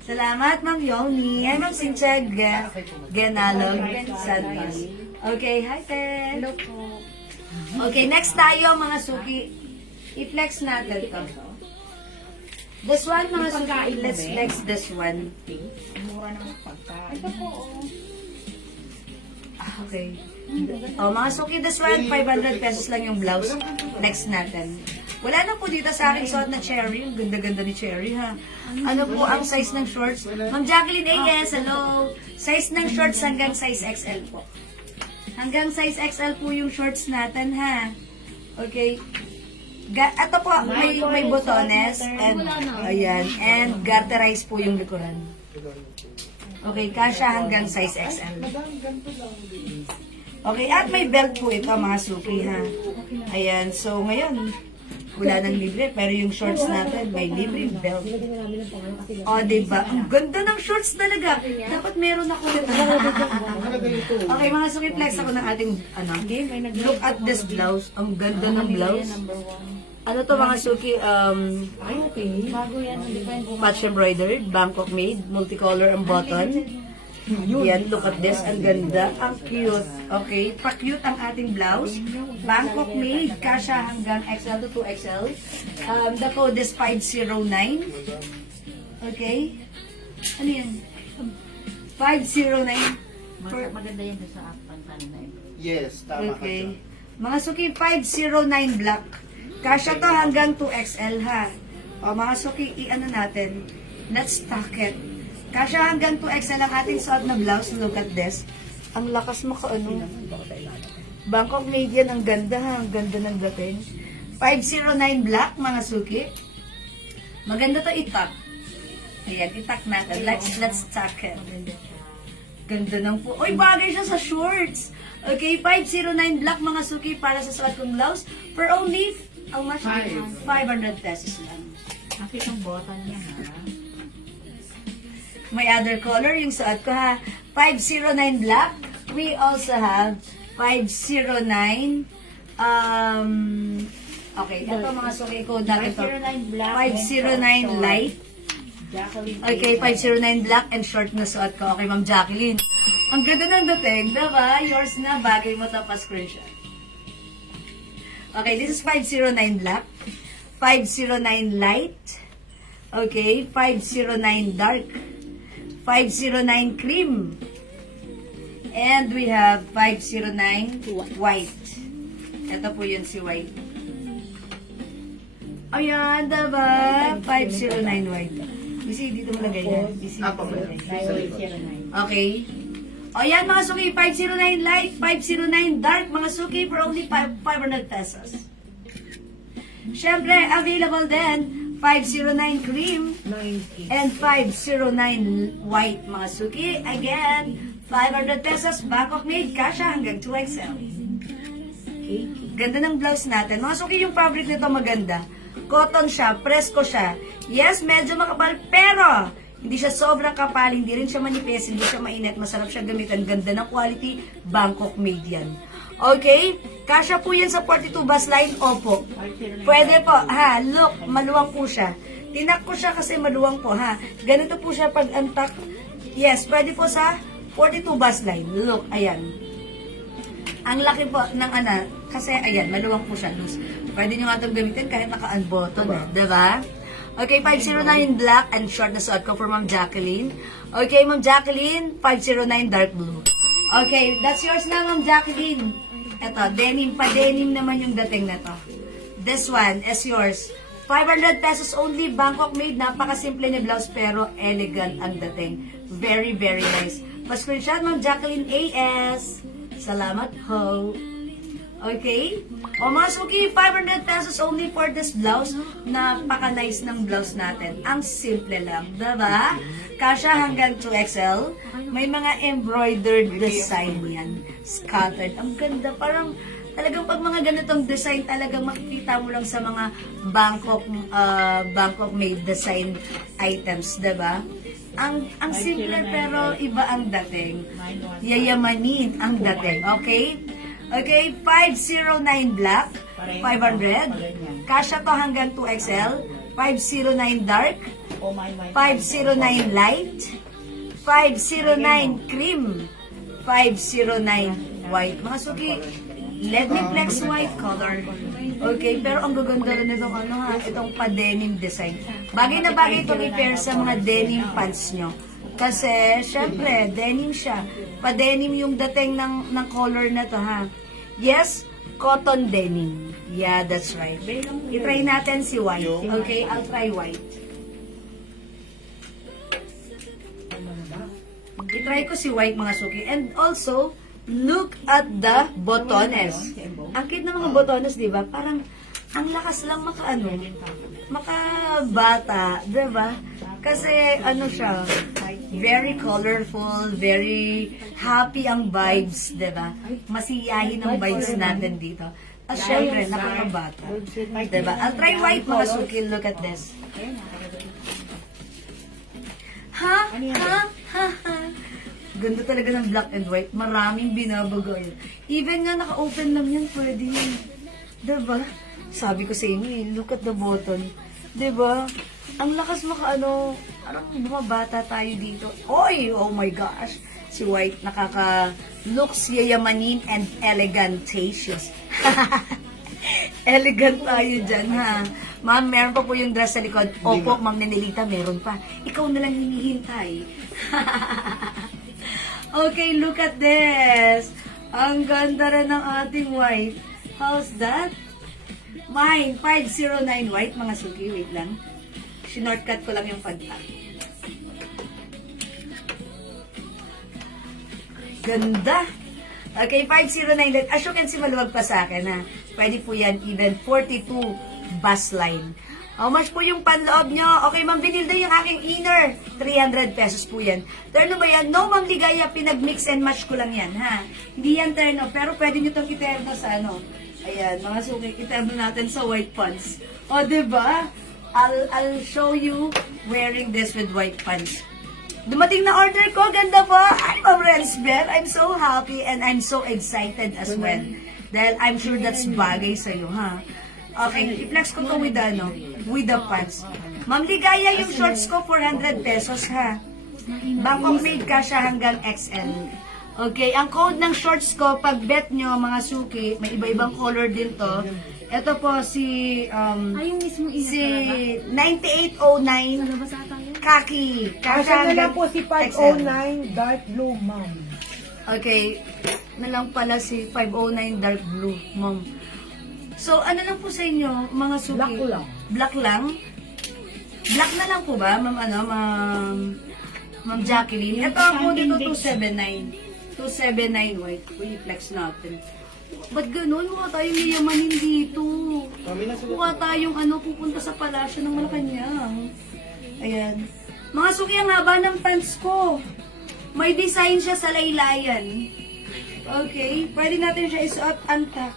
Salamat, Ma'am Yoni. Ay, Ma'am Cynthia Ganalog Santos. Okay, hi, Ted. Hello po. Okay, next tayo, mga suki. I-flex natin to. This one, mga suki, let's flex this one. Mura naman pagkain. Ito po. Okay. Oh, mga suki, this one, 500 pesos lang yung blouse. Next natin. Wala na po dito sa akin suot na cherry. Ang ganda-ganda ni cherry, ha? Ano po ang size ng shorts? Ma'am Jacqueline, yes, hello. Size ng shorts hanggang size XL po. Hanggang size XL po yung shorts natin, ha? Okay. Ito po, may botones and ayan, and garterized po yung likuran. Okay, kasya hanggang size XL. Okay, at may belt po ito mga suki ha. Ayan, so ngayon, wala nang libre, pero yung shorts natin, may libre belt. Nilagyan na namin ng pangalan kasi O, diba? Ang ganda ng shorts talaga. Dapat meron ako nito. Nakalagay ito. Okay, mga suki, flex ako ng ating, ano, look at this blouse. Ang ganda ng blouse. Number 1. Ano to mga suki, Ay, okay. Bago yan, hindi pa yung patch embroidered, Bangkok made, multicolor ang button. Yan, look at this. Ang ganda. Ang cute. Okay, pa-cute ang ating blouse. Bangkok made. Kasha hanggang XL to 2XL. The code is 509. Okay. Ano yan? 509. maganda yan sa pantan na yun. Yes, tama ka Okay. dyan. Mga suki, 509 black. Kasha to hanggang 2XL ha. O mga suki, i-ano natin. Let's stock it. Kasha hanggang 2XL ang ating suot na blouse. Look at this. Ang lakas mo ka ano. Bangkok made yan. Ang ganda ha. Ang ganda ng dating. 509 black mga suki. Maganda to itak. Ayan, itak natin. Let's tuck it. Ganda ng po. Uy, bagay siya sa shorts. Okay, 509 black mga suki para sa suot kong blouse. For only, how much? 500 pesos lang. Bakit ang bottom niya ha? May other color yung suot ko ha. 509 black. We also have 509 okay, ito mga suki ko natin to. 509 black. 509 light. Jacqueline. Okay, 509 black and short na suot ko. Okay, Ma'am Jacqueline. Ang ganda ng dating, diba? Yours na, bagay mo to pa screenshot. Okay, this is 509 black. 509 light. Okay, 509 dark. 509 cream. And we have 509 white. Ito po yun si white. Ayan, diba? 509 white. Bisi, dito mo lagay yan. Bisi, dito mo lagay. Okay. O yan mga suki, 509 light, 509 dark, mga suki for only 500 pesos. Siyempre, available din, 509 cream, 90. and 509 white, mga suki. Again, 500 pesos, Bangkok made, kasha hanggang 2XL. Ganda ng blouse natin. Mga suki, yung fabric nito maganda. Cotton siya, presko siya. Yes, medyo makapal, pero hindi siya sobrang kapal, hindi rin siya manipis, hindi siya mainit, masarap siya gamitan. Ganda ng quality, Bangkok made yan. Okay? Kasha po yan sa 42 bus line, opo. Pwede po, ha, look, maluwang po siya. Tinak ko siya kasi maluwang po, ha. Ganito po siya pag antak. Yes, pwede po sa 42 bus line. Look, ayan. Ang laki po ng kasi ayan, maluwang po siya, loose. Pwede nyo nga itong gamitin kahit naka-unbutton, diba? Okay, 509 black and short na suot ko for Ma'am Jacqueline. Okay, Ma'am Jacqueline, 509 dark blue. Okay, that's yours na, Ma'am Jacqueline. Ito, denim, pa-denim naman yung dating na to. This one is yours. 500 pesos only, Bangkok made. Napakasimple ni blouse pero elegant ang dating. Very, very nice. Pa-screenshot, Ma'am Jacqueline AS. Salamat ho. Okay? O mga suki, 500 pesos only for this blouse. Napaka-nice ng blouse natin. Ang simple lang, diba? Kasha hanggang 2XL. May mga embroidered design yan. Scattered. Ang ganda. Parang talagang pag mga ganitong design, talagang makikita mo lang sa mga Bangkok made design items, diba? Ang simple pero iba ang dating. Yayamanin ang dating. Okay? Okay, 509 black, 500. Kasha to hanggang 2XL. 509 dark, 509 light, 509 cream, 509 white. Mga suki, let me flex white color. Okay, pero ang gaganda rin itong itong pa-denim design. Bagay na bagay ito i-pair sa mga denim pants nyo. Kasi, syempre, denim siya. Pa-denim yung dating ng color na to, ha. Yes, cotton denim. Yeah, that's right. I-try natin si white. Okay, I'll try white. I-try ko si white, mga suki. And also, look at the botones. Ang cute ng mga botones, di ba? Parang, ang lakas lang makabata, di ba? Kasi, siya, very colorful, very happy ang vibes, di ba? Masiyahin ang vibes natin dito. At syempre, nakakabata. Diba? I'll try white, mga suki. Look at this. Ha? Ha? Ha? Ha? Ganda talaga ng black and white. Maraming binabagay. Even nga naka-open lang yan, pwede yun. Diba? Sabi ko sa inyo eh, look at the button. Diba? Ang lakas makaano, parang bumabata tayo dito. Oy! Oh my gosh! Si White nakaka-looks yayamanin and elegantatious. Elegant tayo dyan, ha? Ma'am, meron pa po yung dress sa likod. Opo, Ma'am Nenelita, meron pa. Ikaw na lang hinihintay. Okay, look at this. Ang ganda rin ng ating white. How's that? Mine, 509 white, mga suki. Wait lang. Shinortcut ko lang yung pagta. Ganda. Okay, 509 white. As you can see, maluwag pa sa akin, ha. Pwede po yan, even 42 bus line. How much po yung panloob nyo? Okay, Ma'am Benilda, yung aking inner. 300 pesos po yan. Terno ba yan? No, Ma'am Ligaya, pinag-mix and match ko lang yan, ha? Hindi yan terno, pero pwede nyo itong iterno sa ano. Ayan, mga suki, iterno natin sa white pants. O, diba? I'll show you wearing this with white pants. Dumating na order ko, ganda po. I'm a Rensbel. I'm so happy and I'm so excited as well. Dahil I'm sure that's bagay sa'yo, ha? Okay, i-flex ko to with the pants. Ma'am Ligaya, yung shorts ko, 400 pesos, ha? Bangkok made ka siya hanggang XL. Okay, ang code ng shorts ko, pag bet nyo, mga suki, may iba-ibang color din to. Ito po si, Ay, yung mismo si 9809 Nalabas ata yun. Kaki. Kasi na lang po si 509 dark blue, ma'am. Okay, na lang pala si 509 dark blue, ma'am. So, ano lang po sa inyo, mga suki? Black ko lang. Black lang? Black na lang po ba, ma'am, Ma'am Jacqueline? Ito po dito, 279. 279 white. Uy, flex natin. Ba't ganun? Mukha tayong yayamanin dito. Kami na sila. Mukha tayong pupunta sa palasyo ng Malacanang. Ayan. Mga suki, ang haba ng pants ko. May design siya sa laylayan. Okay, pwede natin siya isuot antak.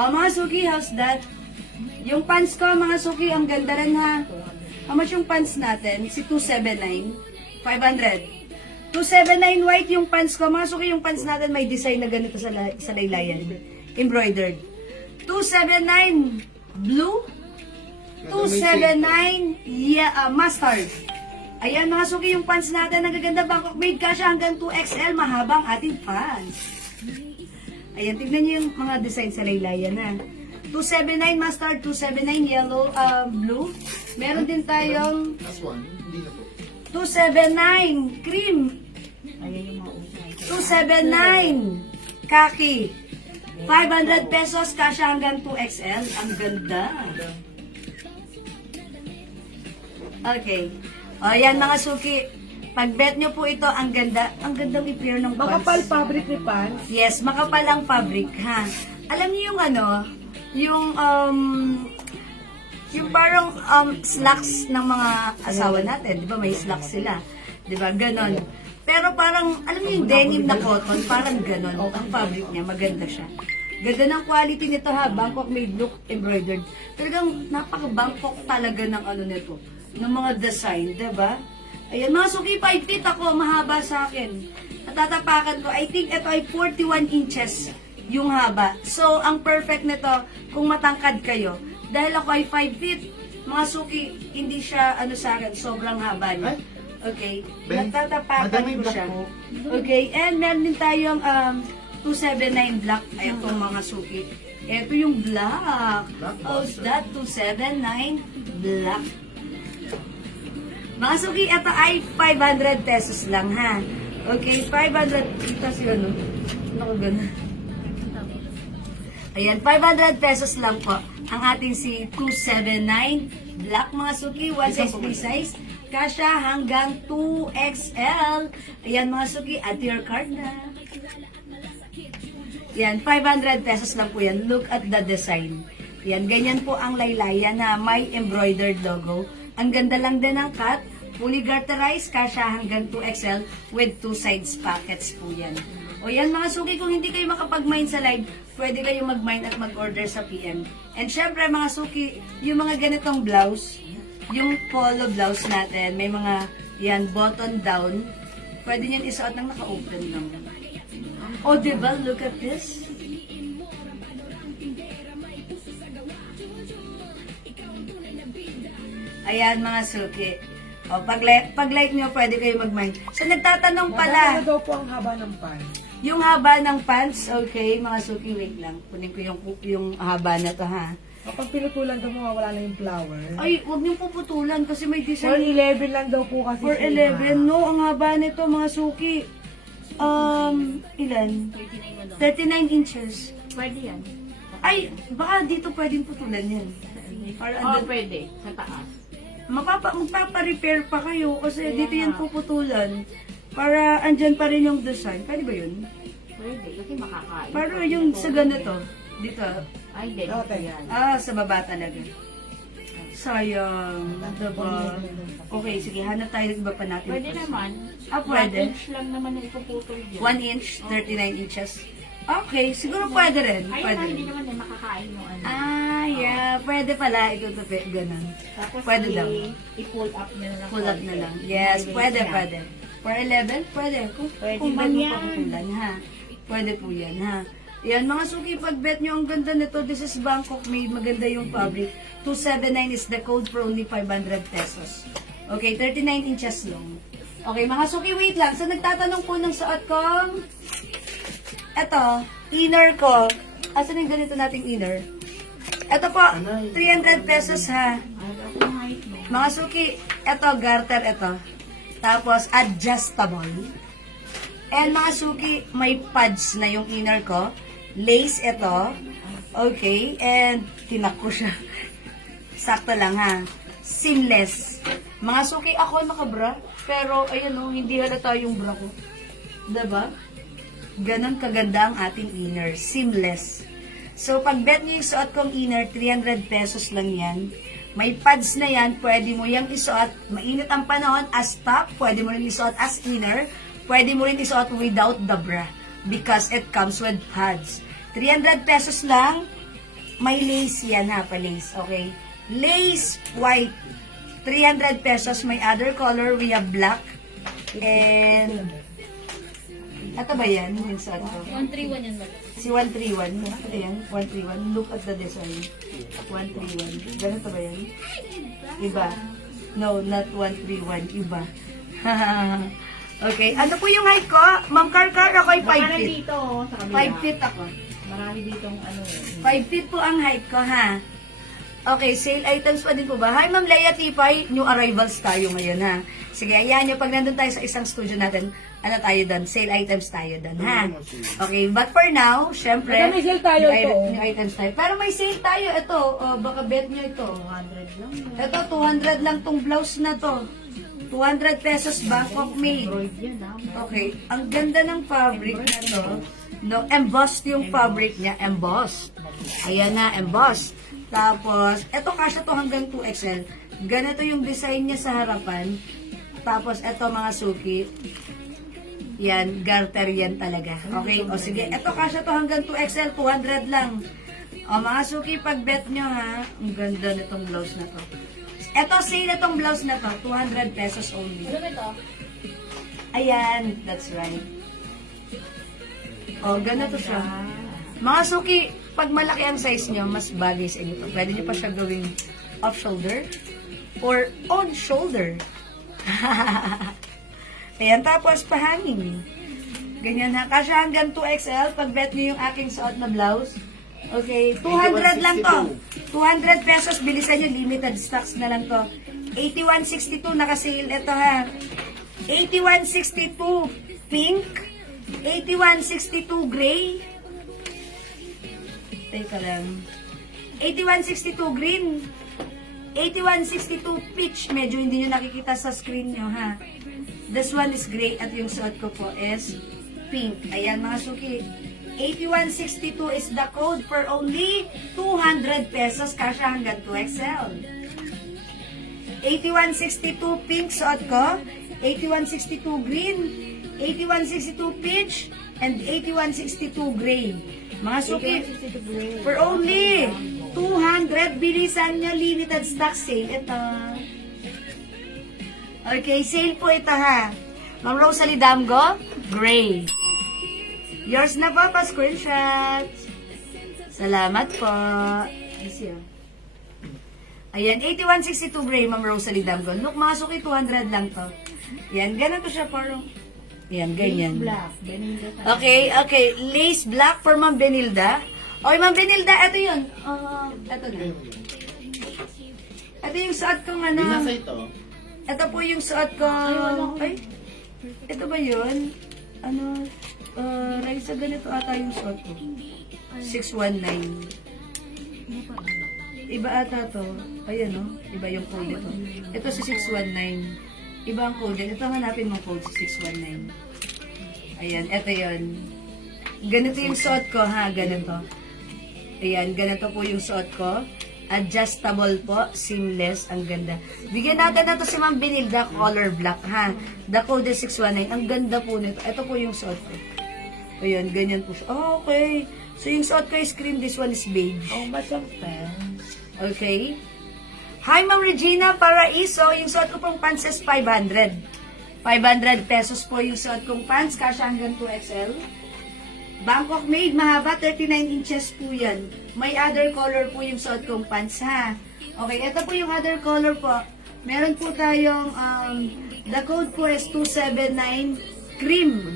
Mga suki, how's that? Yung pants ko, mga suki, ang ganda rin, ha? How much yung pants natin? Si 279. 500. 279 white yung pants ko. Mga suki, yung pants natin may design na ganito sa laylayan. Embroidered. 279 blue. 279 mustard. Ayan, mga suki, yung pants natin. Nagaganda, Bangkok made ka siya hanggang 2XL. Mahabang ating pants. Ayan, tignan niyo yung mga design sa laylayan, ha? 279 mustard, 279 yellow, blue. Meron din tayong Last one, hindi na po. 279 cream. Ayan yung mga usay. 279 kaki. 500 pesos, kasya hanggang 2XL. Ang ganda. Okay. O, yan mga suki. Pag bet nyo po ito, ang ganda. Ang gandang i-pair ng pants. Makapal fabric ni pants. Yes, makapal ang fabric, ha. Alam niyo yung yung parang slacks ng mga asawa natin, 'di ba? May slacks sila. 'Di ba? Ganon. Pero parang alam niyo yung denim na cotton, parang ganon. Ang fabric niya, maganda siya. Ganda ng quality nito, ha. Bangkok made look embroidered. Talagang napaka-Bangkok talaga ng nito, ng mga design, 'di ba? Ayan, mga suki, 5 feet ako, mahaba sa akin. Natatapakan ko, I think ito ay 41 inches yung haba. So, ang perfect nito, kung matangkad kayo, dahil ako ay 5 feet, mga suki, hindi siya, sa akin, sobrang haba niya. Okay? Ben, Natatapakan madaming ko black siya. po. Okay, and meron din tayong 279 black. Ayan itong mga suki. Ito yung black. How's that? 279 black. Mga suki, ito ay 500 pesos lang, ha? Okay, 500. Ito si Naku, gano'n. Ayan, 500 pesos lang po. Ang ating si 279 black, mga suki, one size, free size. Kasya hanggang 2XL. Ayan, mga suki, add your card na. Yan, 500 pesos lang po yan. Look at the design. Yan, ganyan po ang laylayan na may embroidered logo. Ang ganda lang din ng cut. Fully garterized, kasha hanggang 2XL with 2 sides pockets po yan. O yan mga suki, kung hindi kayo makapag-mine sa live, pwede kayo mag-mine at mag-order sa PM. And syempre mga suki, yung mga ganitong blouse, yung polo blouse natin, may mga yan, button down, pwede niyan isuot ng naka-open lang. O diba, look at this. Ayan mga suki. O, pag-like nyo, pwede kayo mag-mine. So, nagtatanong Magkano pala, daw po ang haba ng pan? yung haba ng pants, okay, mga suki, wait lang. Kunin ko yung haba na to, ha. Kapag pinutulan daw mawawala na yung flower. Ay, huwag niyong puputulan kasi may design. 411 lang daw po kasi. 411, no, ang haba nito, mga suki. Ilan? 39 inches. Pwede yan. Ay, baka dito pwedeng putulan yan. Para Oo, andun, pwede. Sa taas. magpapa-repair pa kayo kasi dito yan puputulan. Para andyan pa rin yung design. Pwede ba yun? Pwede. Kasi makakain. Pero yung sa ganito, dito. Ay, hindi. Okay. Yan. Sa baba talaga. Sayang. Diba? Okay, sige. Hanap tayo ng iba pa natin. Pwede naman. Pwede. 1 inch lang naman yung ipuputol dyan. 1 inch, 39 inches. Okay, siguro pwede rin. Ay, Pwede. hindi naman eh, makakain yung ano. Yeah. Pwede pala. Itutupi. Ganun. Tapos Pwede daw. i-pull up na lang. Pull up na lang. Yes, pwede, pwede. For 11, pwede. Kung man bago yan. pa putulan, ha? Pwede po yan, ha? Yan, mga suki, pag bet nyo, ang ganda nito. This is Bangkok made. Maganda yung fabric. 279 is the code for only 500 pesos. Okay, 39 inches long. Okay, mga suki, wait lang. So, nagtatanong po ng suot kong eto, inner ko. Asan yung ganito nating inner? Eto po, 300 pesos, ha? Mga suki, eto, garter, eto. Tapos, adjustable. And mga suki, may pads na yung inner ko. Lace ito. Okay. And, tinak ko siya. Sakto lang ha. Seamless. Mga suki, ako nakabra. Pero, ayun o, hindi halata yung bra ko. Diba? Ganon kaganda ang ating inner. Seamless. So, pag bet niyo yung suot kong inner, 300 pesos lang yan. May pads na yan, pwede mo yung isuot. Mainit ang panahon as top, pwede mo rin isuot as inner. Pwede mo rin isuot without the bra because it comes with pads. 300 pesos lang. May lace yan ha, pa-lace. Okay? Lace white. 300 pesos. May other color. We have black. And ito ba yan? Yung suot ko? 131 yan ba? Si 131. Ito yan, 131. Look at the design. 131. Ganito ba yan? Iba. No, not 131. Iba. Okay. Ano po yung height ko? Ma'am Karkar, ako ay 5 Marami feet. dito, sa kabila. 5 feet ako. Marami dito ano 5 feet po ang height ko, ha? Okay, sale items pa din po ba? Hi, Ma'am Leia Tipay. New arrivals tayo ngayon, ha? Sige, ayan yung pag nandun tayo sa isang studio natin, ano tayo doon? Sale items tayo doon, ha? Okay, but for now, syempre, Baka may sale tayo ito. new items tayo. Pero may sale tayo, ito, baka bet nyo ito. 200 lang. Ito, 200 lang tong blouse na to. 200 pesos Bangkok made. Embroid yan ha. Okay, ang ganda ng fabric na to. No, embossed yung fabric niya, embossed. Ayan na, embossed. Tapos, eto kasya to hanggang 2XL. Ganito yung design niya sa harapan. Tapos, eto mga suki. Yan, garter yan talaga. Okay, o sige. Eto kasya to hanggang 2XL, 200 lang. O mga suki, pag bet nyo ha, ang ganda nitong blouse na to. Eto, sale itong blouse na to, 200 pesos only. Ano ba ito? Ayan, that's right. O, ganito siya. Mga suki, pag malaki ang size nyo, mas bagay sa inyo to. Pwede nyo pa siya gawing off-shoulder or on-shoulder. Ayan, tapos pahangin. Ganyan ha. Kasi hanggang 2XL, pag bet nyo yung aking suot na blouse. Okay, 200 lang to. 200 pesos, bilisan nyo. Limited stocks na lang to. 81.62, naka-sale. Ito ha. 81.62 pink. 81.62 gray. Teka lang. 81.62 green. 81.62 peach. Medyo hindi nyo nakikita sa screen nyo, ha? This one is gray at yung suot ko po is pink. Ayan, mga suki. 81.62 is the code for only 200 pesos. Kasya hanggang 2XL. 8162 pink suot ko, 8162 green, 8162 peach, and 8162 gray. Mga suki, for only 200, bilisan nyo, limited stock sale. Ito. Okay, sale po ito ha. Ma'am Rosalie Damgo, gray. Yours na po, pa-screenshot. Salamat po. Easy, oh. Ayan, 8162 gray, Ma'am Rosalie Damgo. Look, mga suki, 200 lang to. Ayan, ganun to siya parang... Ayan, ganyan. Black. Benilda. Okay, okay. Lace black for Ma'am Benilda. Okay, Ma'am Benilda, ito yun. Ito na. Ito yung suot kong ano. Binasa ito. Ito po yung suot ko. Ay, ito ba yun? Ano? Raisa, ganito ata yung suot ko. 619. Iba ata to. Ayan, no? Iba yung code ito. Ito si 619. Iba ang code yan. Ito hanapin mong code si 619. Ayan, ito yun. Ganito yung suot ko, ha? Ganito. Ayan, ganito po yung suot ko. Adjustable po, seamless, ang ganda. Bigyan natin na to si Ma'am Benilda, color black, ha? The code is 619. Ang ganda po nito. Ito po yung suot ko. Ayan, ganyan po siya. Oh, okay. So, yung suot ko is cream. This one is beige. How much ang pants? Okay. Hi, Ma'am Regina Paraiso. Yung suot ko pong pants is 500. 500 pesos po yung suot kong pants. Kasha hanggang 2XL. Bangkok made. Mahaba. 39 inches po yan. May other color po yung suot kong pants, ha? Okay, ito po yung other color po. Meron po tayong, the code po is 279 cream.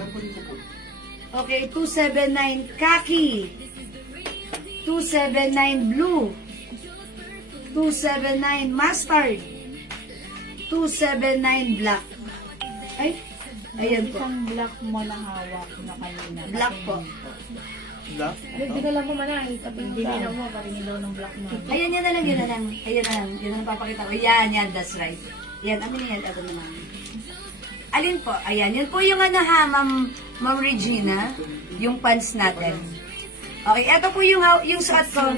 Okay, 279 khaki. 279 blue. 279 mustard. 279 black. Ay, ayan po. Isang black mo na hawak na kanina. Black po. Black? Dinala mo man ay sabihin Hindi nila mo, paringin daw ng black mo. Ayan, yan na lang, yan na lang. Ayan na lang. Yan ang papakita ko. Yan, that's right. Yan, amin yan. Ito naman. Alin po? Ayan, yan po yung ano ha, Ma'am Regina. Yung pants natin. Okay, ito po yung suot ko.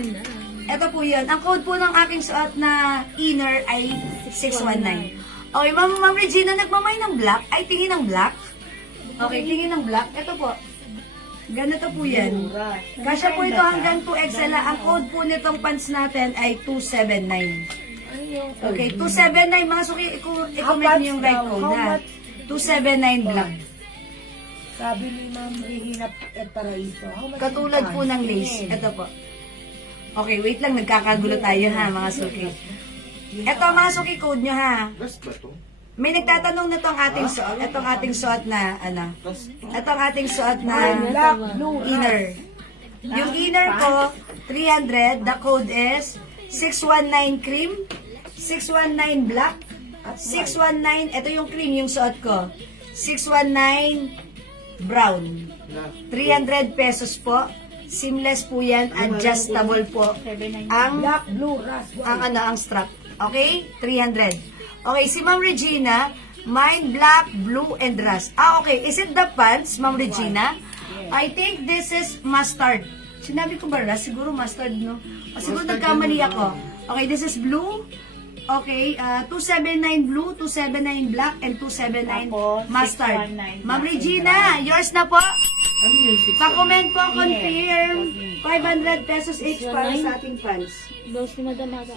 Ito po yun. Ang code po ng aking suot na inner ay 619. Okay, Ma'am Regina, nagmamay ng black. Ay, tingin ng black. Okay, tingin ng black. Ito po. Ganito po yan. Kasya po ito hanggang 2XL. Ang code po nitong pants natin ay 279. Okay, 279. Mga suki, i-comment niyo yung right code ha. 279 black. Sabi ni Ma'am Regina Paraiso. How much Katulad ang po ng pants? lace. Ito po. Okay, wait lang. Nagkakagulo tayo ha, mga suki. Ito, mga suki, code nyo ha. Plus ba ito? May nagtatanong na itong ating suot. Itong ating suot na, ano. Plus Itong ating suot na Black, blue, inner. Yung inner ko, 300. The code is 619 cream, 619 black, 619, ito yung cream, yung suot ko. 619 brown. black. 300 pesos po. Seamless po yan. Adjustable po. Ang black, blue, ras, ang strap. Okay? 300. Okay, si Ma'am Regina, mine black, blue, and rust. Okay. Is it the pants, Ma'am Regina? I think this is mustard. Sinabi ko ba rust? Siguro mustard, no? O, siguro nagkamali ako. Okay, this is blue. Okay, 279 blue, 279 black, and 279 Tapos, mustard. 619 Ma'am black and Regina, yours na po. Ano yung 6? Pa-comment po, confirm. 500 pesos each para sa ating fans. Blouse ni Madam Aga.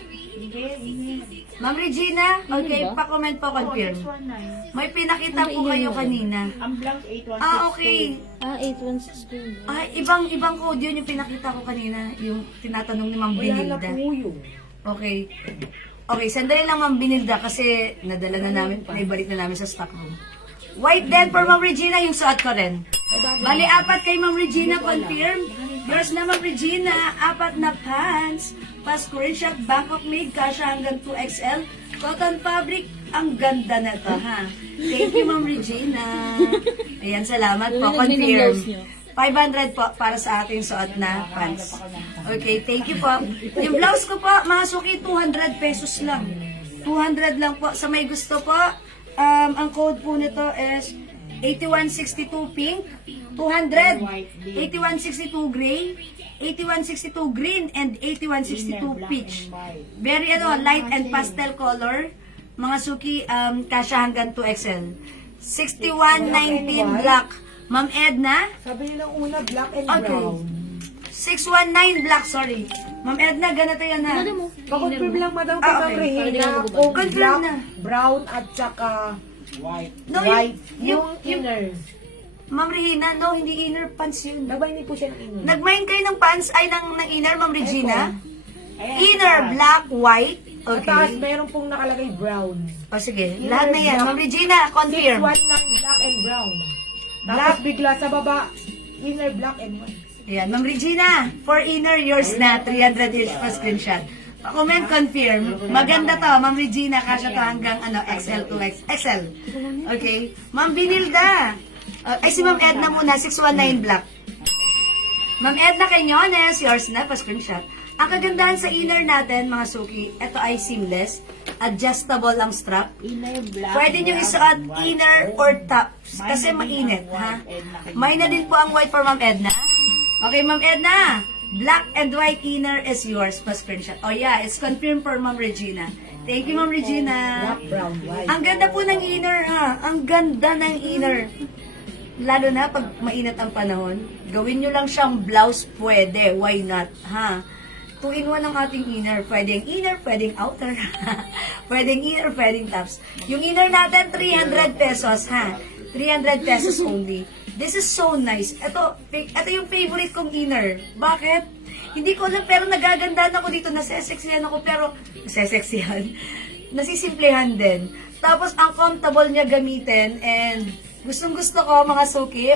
Ma'am Regina, okay, ba? pa-comment po, confirm. 619. May pinakita po kayo kanina. Ang black 816. Okay. 8162. Ibang code yun yung pinakita ko kanina, yung tinatanong ni Ma'am Wala na Benilda. po yun. Okay. Okay, sandali lang Ma'am Benilda kasi nadala na namin, naibalik na namin sa stock room. White then for Ma'am Regina, yung suot ko rin. Bali, 4 kay Ma'am Regina, confirm. Yours na Ma'am Regina, 4 na pants. Pa-screenshot, Bangkok made, kasha hanggang 2XL. Cotton fabric, ang ganda na to, ha? Thank you, Ma'am Regina. Ayan, salamat po, confirm. 500 po para sa ating suot na pants. Okay, thank you po. Yung blouse ko po, mga suki, 200 pesos lang. 200 lang po. Sa may gusto po, ang code po nito is 8162 pink, 200, 8162 gray, 8162 green, and 8162 peach. Very light and pastel color. Mga suki, kasha hanggang 2XL. 6119 black. Ma'am Edna, Sabi nila una, black and Okay. brown. 619 black, sorry. Ma'am Edna, ganito yan ha. Pa-confirm lang, madam, Ah, kay Ma'am okay. Regina, Para kung Confirm black, na. brown, at saka No, white. yung Yung inner. Ma'am Regina, no, hindi inner pants yun. Nagbayad po siya ng inner. Nagmain kayo ng pants, ay ng inner, Ma'am Regina? Ayan, Inner, sa taas. black, white. Sa taas, Okay. meron pong nakalagay brown. O sige, Inner, lahat na yan. black. Ma'am Regina, confirm. 619 black and brown. Tapos bigla sa baba, inner black and white. Ayan, Ma'am Regina, for inner, yours na, 300 each per screenshot. Comment, confirm. Maganda to, Ma'am Regina, kasya to hanggang XL to XL. Okay. Ma'am Binilda. Ay, si Ma'am Edna muna, 619 black. Ma'am Edna Cañones, yours na, pa screenshot. Ang kagandahan sa inner natin, mga suki, ito ay seamless. Adjustable ang strap. Inner black. Pwede nyo isuot inner or tops kasi mainit, ha? May na din po ang white for Ma'am Edna. Okay, Ma'am Edna. Black and white inner is yours. Pa screenshot. Oh yeah, it's confirmed for Ma'am Regina. Thank you, Ma'am Regina. Black, brown, white. Ang ganda po ng inner, ha? Ang ganda ng inner. Lalo na pag mainit ang panahon, gawin nyo lang siyang blouse, pwede. Why not, ha? 2-in-1 ang ating inner. Pwedeng inner, pwedeng outer. Pwedeng inner, pwedeng tops. Yung inner natin, 300 pesos, ha? 300 pesos only. This is so nice. Ito yung favorite kong inner. Bakit? Hindi ko alam, pero nagagandahan ako dito. Naseseksihan ako, pero naseseksihan. Nasisimplehan din. Tapos, ang comfortable niya gamitin. And, gustong-gusto ko, mga suki.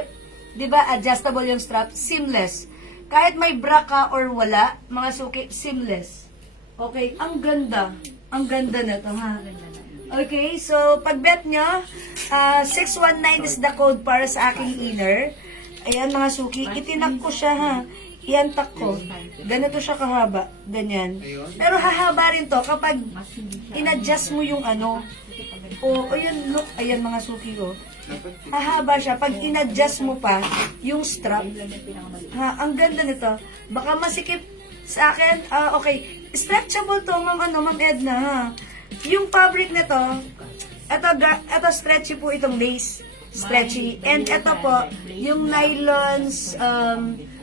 Diba, adjustable yung strap. Seamless. Kahit may bra ka or wala, mga suki, seamless. Okay, ang ganda. Ang ganda na ito, ha? Okay, so pag bet nyo, 619 is the code para sa aking inner. Ayan mga suki, itinag ko siya ha. Iantak ko. Ganito siya kahaba. Ganyan. Pero hahaba rin to kapag in-adjust mo yung ano. O yun, look. Ayan mga suki ko. Hahaba siya. Pag in-adjust mo pa yung strap. Ha, ang ganda nito. Baka masikip sa akin. Okay. Stretchable to, Ma'am Edna ha. Yung fabric nito, ito stretchy po itong lace. Stretchy. And ito po, yung nylons,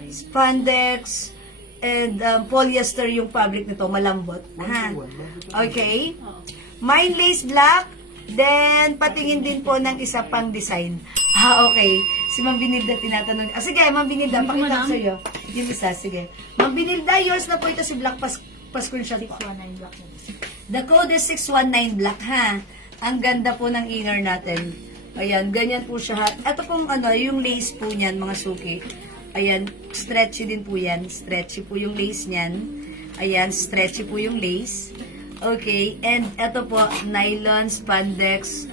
spandex, and polyester yung fabric nito, malambot. Ha? Okay? Mine lace black, then patingin din po ng isa pang design. Okay. Si Ma'am Binilda tinatanong. Sige, Ma'am Binilda, pakita ko sa iyo. Yung isa, sige. Ma'am Binilda, yours na po ito si Black pa-screenshot po. 619 black. The code is 619 black, ha? Ang ganda po ng inner natin. Ayan, ganyan po siya. Ito pong yung lace po niyan, mga suki. Ayan, stretchy din po yan. Stretchy po yung lace niyan. Ayan, stretchy po yung lace. Okay, and ito po, nylon, spandex,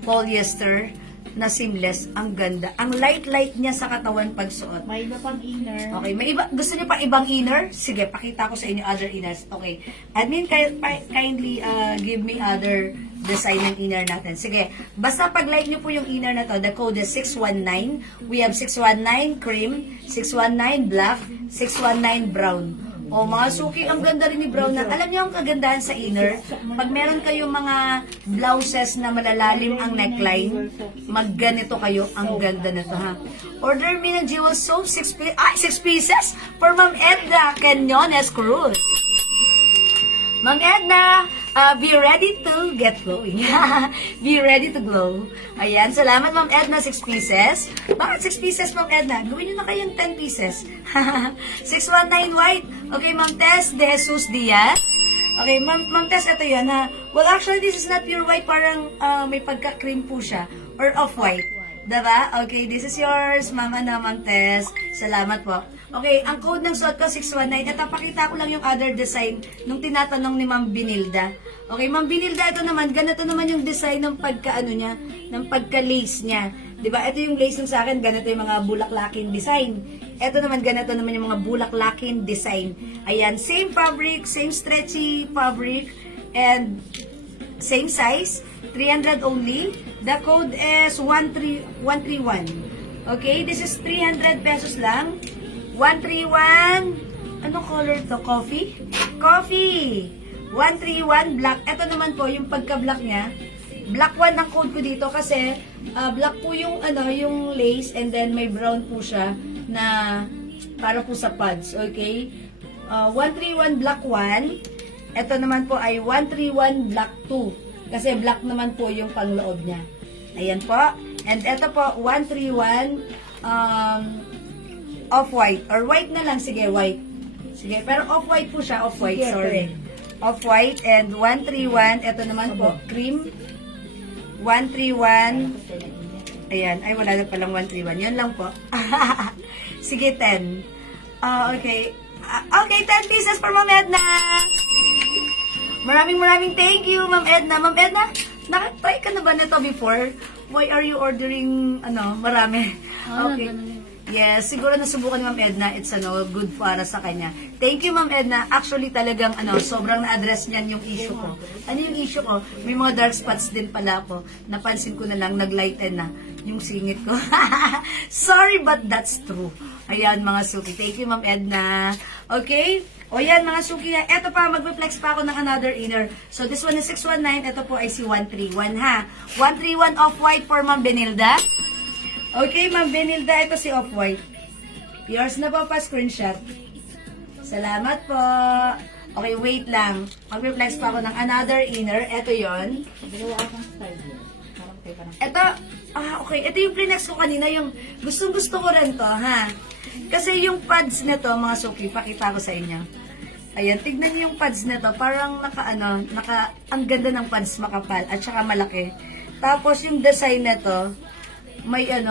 polyester, na seamless. Ang ganda. Ang light niya sa katawan pag suot. May iba pang inner. Okay, may iba, gusto niyo pa ibang inner? Sige, pakita ko sa inyo other inners. Okay. Admin, kindly give me other design ng inner natin. Sige, basta pag-like niyo po yung inner na to, the code is 619. We have 619 cream, 619 black, 619 brown. O mga suki, ang ganda rin ni brown na. Alam niyo ang kagandahan sa inner? Pag meron kayong mga blouses na malalalim ang neckline, magganito kayo. Ang ganda na to, ha? Order me ng Jewel Soap, 6 pieces for Ma'am Edna Cañones Cruz. Ma'am Edna, be ready to get glowing. Be ready to glow. Ayan, salamat Ma'am Edna, 6 pieces. Bakit 6 pieces, Ma'am Edna? Gawin nyo na kayong 10 pieces. 619 white. Okay, Ma'am Tess De Jesus Diaz. Okay, Ma'am Tess, ito yan ha. Well, actually, this is not pure white. Parang may pagka-cream po siya. Or off-white. Diba? Okay, this is yours, Ma'am Tess. Salamat po. Okay, ang code ng suot ko, 619. Ito, pakita ko lang yung other design nung tinatanong ni Ma'am Binilda. Okay, Ma'am Binilda, ito naman, ganito naman yung design ng pagka-ano niya, ng pagka-lace niya. Diba? Ito yung lace ng sa akin, ganito yung mga bulaklakin design. Ito naman, ganito naman yung mga bulaklakin design. Ayan, same fabric, same stretchy fabric, and same size, 300 only. The code is 131. Okay, this is 300 pesos lang. 131. Anong color to? Coffee? Coffee. 131 black. Ito naman po, yung pagka-black niya. Black 1 ang code ko dito kasi black po yung, yung lace and then may brown po siya na para po sa pads. Okay? 131 black 1. Ito naman po ay 131 black 2. Kasi black naman po yung pangloob niya. Ayan po. And ito po, 131 off-white. Or white na lang. Sige, white. Sige, pero off-white po siya. Off-white, Sige, sorry. Off-white and 131. Ito naman po, cream. 131. Ayan. Ay, wala na palang 131. Yan lang po. Sige, 10. Okay. Okay, 10 pieces for Ma'am Edna. Maraming thank you, Ma'am Edna. Ma'am Edna, nakatry ka na ba nito before? Why are you ordering, marami? Okay. Yes, siguro nasubukan ni Ma'am Edna. It's good para sa kanya. Thank you, Ma'am Edna. Actually, talagang sobrang na-address niyan yung issue ko. Ano yung issue ko? May mga dark spots din pala ako. Napansin ko na lang, naglighten na yung singit ko. Sorry, but that's true. Ayan, mga suki. Thank you, Ma'am Edna. Okay? O yan, mga suki. Ito pa, mag-reflex pa ako ng another inner. So, this one is 619. Ito po ay si 131, ha? 131 off-white for Ma'am Benilda. Okay, Ma'am Benilda, ito si Off-White. Yours na po pa, screenshot. Salamat po. Okay, wait lang. Mag-reflex pa ako ng another inner. Ito yon. Dalawa akong style yun. Parang tayo parang. Ito, okay. Ito yung flex ko kanina, yung gustong-gusto ko rin to, ha? Kasi yung pads nito, mga suki, pakita ko sa inyo. Ayan, tignan niyo yung pads nito. Parang ang ganda ng pads, makapal, at saka malaki. Tapos yung design nito, ayan,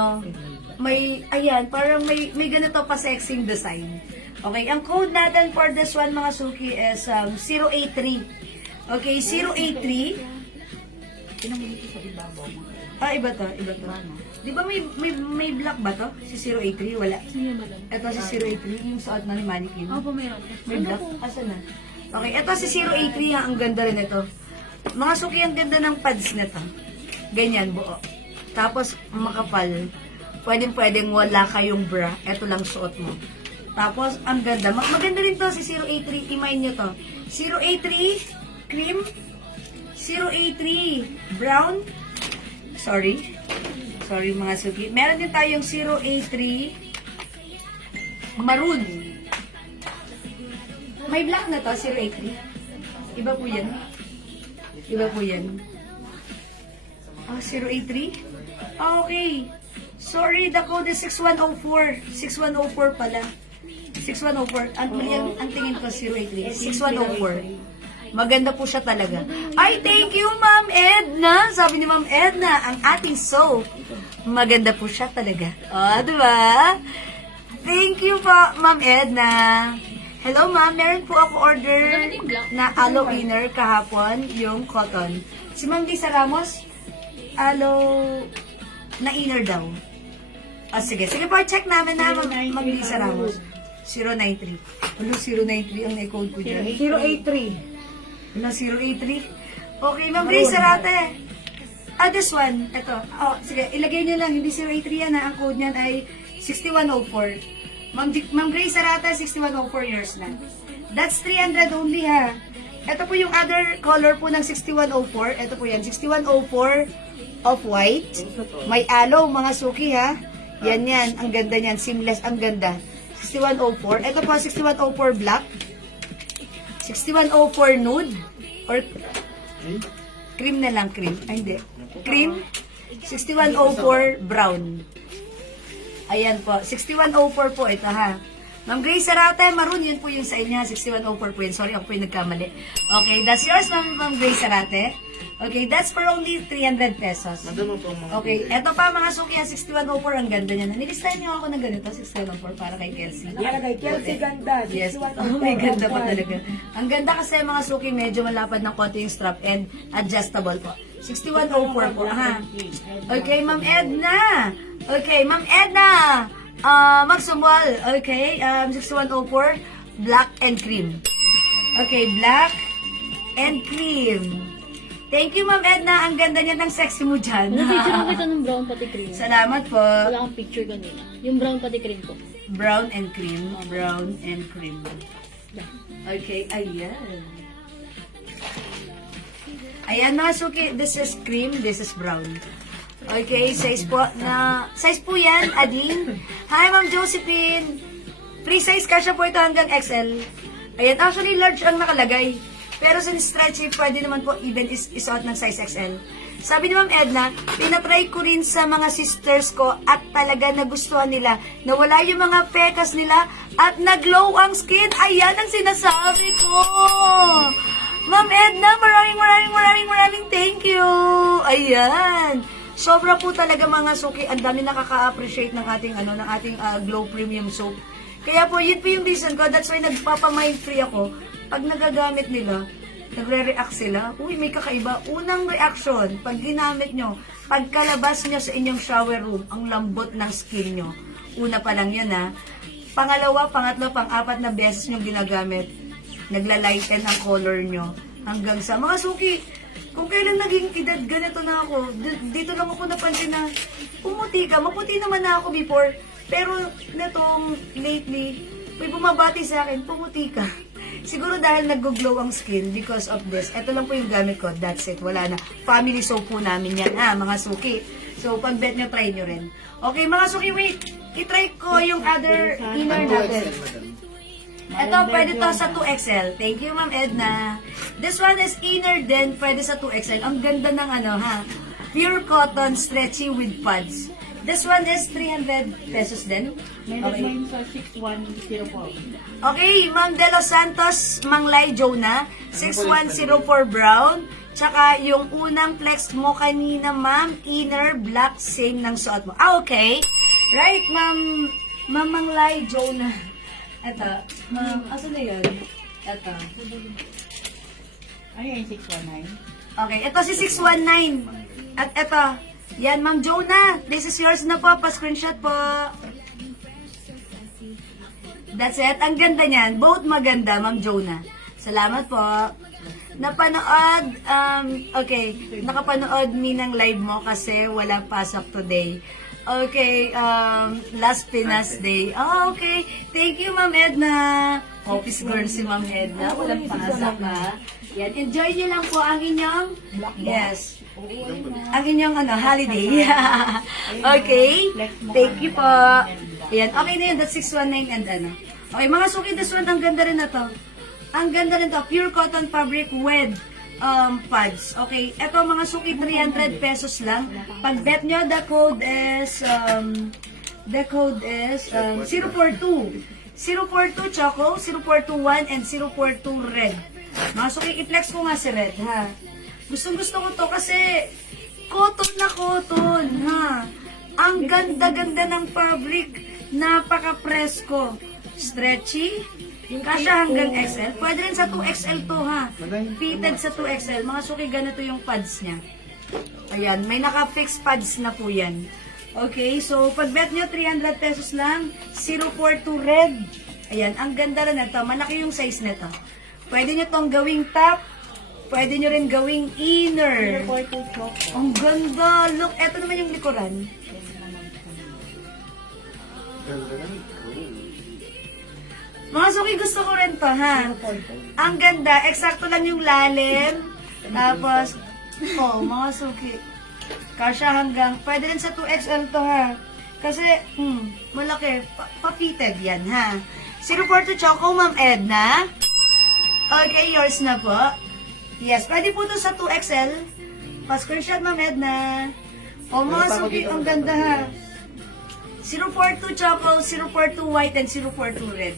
parang may ganito pa sexing design. Okay, ang code natin for this one, mga suki, is 083. Okay, 083. Pinamulito sa ibabaw mo. Iba to. Di ba may black ba to? Si 083? Wala. Sino ba lang? Ito si 083, yung suot na ni Mannequin. Opo, meron. May black? Asan na? Okay, ito si 083, ang ganda rin ito. Mga suki, ang ganda ng pads nito. Ganyan, buo. Tapos, makapal. Pwedeng wala kayong bra. Ito lang suot mo. Tapos, ang ganda. Maganda rin to si 083. Imayin nyo to. 083, cream. 083, brown. Sorry mga suki. Meron din tayong 083, maroon. May black na to, 083. Iba po yan. 083? Okay. Sorry, the code is 6104. 6104 pala. 6104. Ang tingin ko 083. 6104. Maganda po siya talaga. Ay, thank you, Ma'am Edna. Sabi ni Ma'am Edna, ang ating soap. Maganda po siya talaga. Diba? Thank you po, Ma'am Edna. Hello, Ma'am. Meron po ako order na aloe inner kahapon, yung cotton. Si Ma'am Lisa Ramos, aloe na inner daw. Sige po, check namin na Ma'am Lisa Ramos. 093. 093 ang na-code ko dyan. 083. 083. Okay, Ma'am Grace Sarate. This one. Ito. Sige, ilagay niyo lang. Hindi 083 yan, ha. Ang code niyan ay 6104. Ma'am Grace Sarate, 6104 years na. That's 300 only, ha. Ito po yung other color po ng 6104. Ito po yan, 6104 off-white. May aloe, mga suki, ha. Yan. Ang ganda niyan. Seamless, ang ganda. 6104. Ito po, 6104 black. 6104 nude. Or cream na lang, cream. Ay, hindi. Cream. 6104 brown. Ayan po. 6104 po ito, ha. Ma'am Grace Sarate, maroon yun po yung sa inyo. 6104 po yun. Sorry, ako po yung nagkamali. Okay, that's yours, Ma'am Grace Sarate. Okay, that's for only 300 pesos. Madama po mga Okay, eto pa mga suki, 6104, ang ganda niya. Nilistahan niyo ako ng ganito, 6104, para kay Kelsey. Nakalagay, Kelsey ganda. Yes, 6104, may ganda pa off-white. talaga. Ang ganda kasi mga suki, medyo malapad ng konti yung strap and adjustable po. 6104 po, ha? Okay, Ma'am Edna. Okay, Ma'am Edna. Magsumbol. Okay, 6104, black and cream. Okay, black and cream. Thank you, Ma'am Edna. Ang ganda niya ng sexy mo dyan. Picture mo kita ng brown pati cream. Salamat po. Wala kang picture kanina. Yung brown pati cream ko. Brown and cream. Brown and cream. Okay, ayan. Ayan mga suki, this is cream, this is brown. Okay, size po yan, Ading. Hi, Ma'am Josephine. Free size kasya po ito hanggang XL. Ayan, actually large ang nakalagay. Pero sa stretchy, pwede naman po even isuot ng size XL. Sabi ni Ma'am Edna, tinatry ko rin sa mga sisters ko at talaga nagustuhan nila. Nawala yung mga pekas nila at naglow ang skin. Ayan ang sinasabi ko. Ma'am Edna, maraming thank you. Ayan. Sobra po talaga mga suki. Ang dami nakaka-appreciate ng ating Glow Premium Soap. Kaya po, yun po yung reason ko. That's why nagpapamind free ako. Pag nagagamit nila, nagre-react sila. Uy, may kakaiba. Unang reaction, pag ginamit nyo, pagkalabas nyo sa inyong shower room, ang lambot ng skin nyo. Una pa lang yun ha. Pangalawa, pangatlo, pang-apat na beses nyo ginagamit, naglalighten ang color nyo. Hanggang sa mga suki, kung kailan naging edad ganito na ako, dito lang ako napansin na pumuti ka. Maputi naman na ako before. Pero netong lately, may bumabati sa akin, pumuti ka. Siguro dahil nag-glow ang skin because of this. Ito lang po yung gamit ko. That's it. Wala na. Family soap po namin yan, mga suki. So, pag bet nyo, try nyo rin. Okay, mga suki, wait. I-try ko yung other inner natin. Ito, pwede to sa 2XL. Thank you, Ma'am Edna. This one is inner din. Pwede sa 2XL. Ang ganda ng pure cotton, stretchy with pads. This one is 300 pesos din. Meron ngayon sa 6104. Okay, Ma'am De Los Santos, Manglay Jonah, 6104 brown. Tsaka yung unang flex mo kanina, ma'am, inner black, same ng suot mo. Okay. Right, Ma'am Manglay Jonah. Ito, ma'am, asan na yun? Ito. Ano yung 619? Okay, ito si 619. At ito, yan, Ma'am Jonah. This is yours na po. Pa-screenshot po. That's it. Ang ganda niyan. Both maganda, Ma'am Jonah. Salamat po. Napanood, okay, nakapanood mi ng live mo kasi walang pasok today. Okay, last Pinas Day. Oh, okay. Thank you, Ma'am Edna. Office girl si Ma'am Edna. Walang pasok ha. Yan, enjoy niyo lang po ang inyong, yes, ang inyong holiday. Okay, thank you po. Yan, okay na yun, that's 619 and Okay, mga suki, this one, ang ganda rin na to. Ang ganda rin to, pure cotton fabric with pads. Okay, eto mga suki, 300 pesos lang. Pag bet nyo, the code is 042. 042 choco, 0421, and 042 red. Mga suki, i-flex ko nga si red, ha. Gustong-gusto ko to kasi cotton na cotton, ha. Ang ganda-ganda ng fabric, napaka-presko. Stretchy, kasya hanggang XL. Pwede rin sa 2XL to, ha. Fitted sa 2XL. Mga suki, ganito yung pads niya. Ayan, may naka-fix pads na po yan. Okay, so pag bet nyo, 300 pesos lang. 042 red. Ayan, ang ganda rin ito. Malaki yung size nito. Pwede nyo tong gawing top. Pwede nyo rin gawing inner. Ang ganda. Look, eto naman yung likuran. Mga suki, gusto ko rin to, ha? Ang ganda. Eksakto lang yung lalim. Tapos, mga suki. Kasya hanggang, pwede rin sa 2XL to, ha? Kasi, malaki. Pa-fitted yan, ha? 042 Choco, Ma'am Edna. Okay, yours na po. Yes, pwede po to sa 2XL. Pa-screenshot, Ma'am Edna. O, mga suki, ang ganda, ha? 042 Choco, 042 white, and 042 red.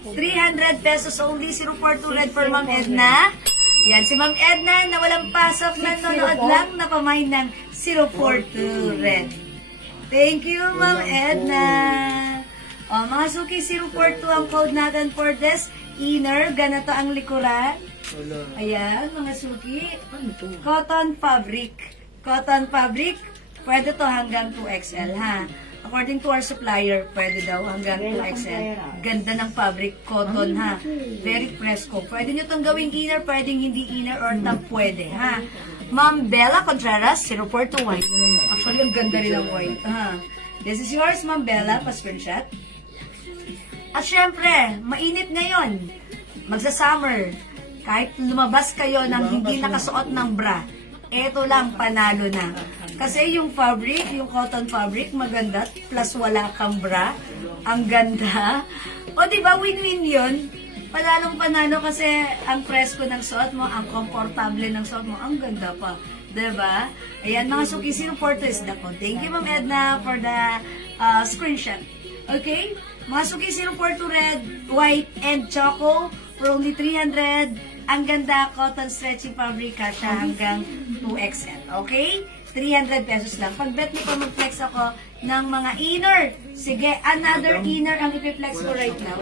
300 pesos only, 042 red for Ma'am Edna. Yan, si Ma'am Edna na walang pasok, nanonood lang, napamain ng 042 red. Thank you, Ma'am Edna. O, mga suki, 042 ang code natin for this inner. Ganito ang likuran. Ayan, mga suki. Cotton fabric. Cotton fabric. Pwede to hanggang 2XL, ha? According to our supplier, pwede daw hanggang 2XL. Ganda ng fabric, cotton, ha? Very fresco. Pwede nyo itong gawing inner, pwedeng hindi inner, or top pwede, ha? Ma'am Bella Contreras, 042 white. Actually, ang ganda rin ng white, ha? This is yours, Ma'am Bella, pa-screenshot. At syempre, mainit ngayon. Magsa-summer. Kahit lumabas kayo ng hindi nakasuot ng bra, eto lang, panalo na. Kasi yung fabric, yung cotton fabric, maganda, plus wala kang bra. Ang ganda. O diba, win-win yun? Panalong-panalo kasi ang presko ng suot mo, ang komportable ng suot mo, ang ganda pa. Diba? Ayan, mga suki, sino for this? Thank you, Ma'am Edna, for the screenshot. Okay? Mga suki, 042 red, white, and choco for only 300. Ang ganda, cotton stretchy fabric, kasha hanggang 2XL. Okay? 300 pesos lang. Pag bet mo pa mag-flex ako ng mga inner. Sige, another inner ang ipiflex ko right now.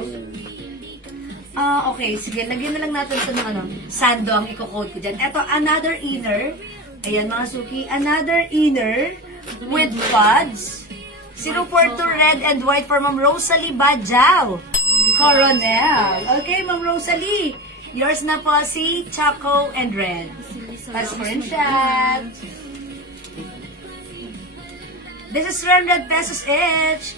Okay, sige, lagyan na lang natin ito ng sando ang i-code ko dyan. Ito, another inner. Ayan, mga suki, another inner with pods. 042 red and white for Ma'am Rosalie Bajao. Coronel. Okay, Ma'am Rosalie. Yours na po si Choco and Red. Pa-screenshot. This is 300 pesos each.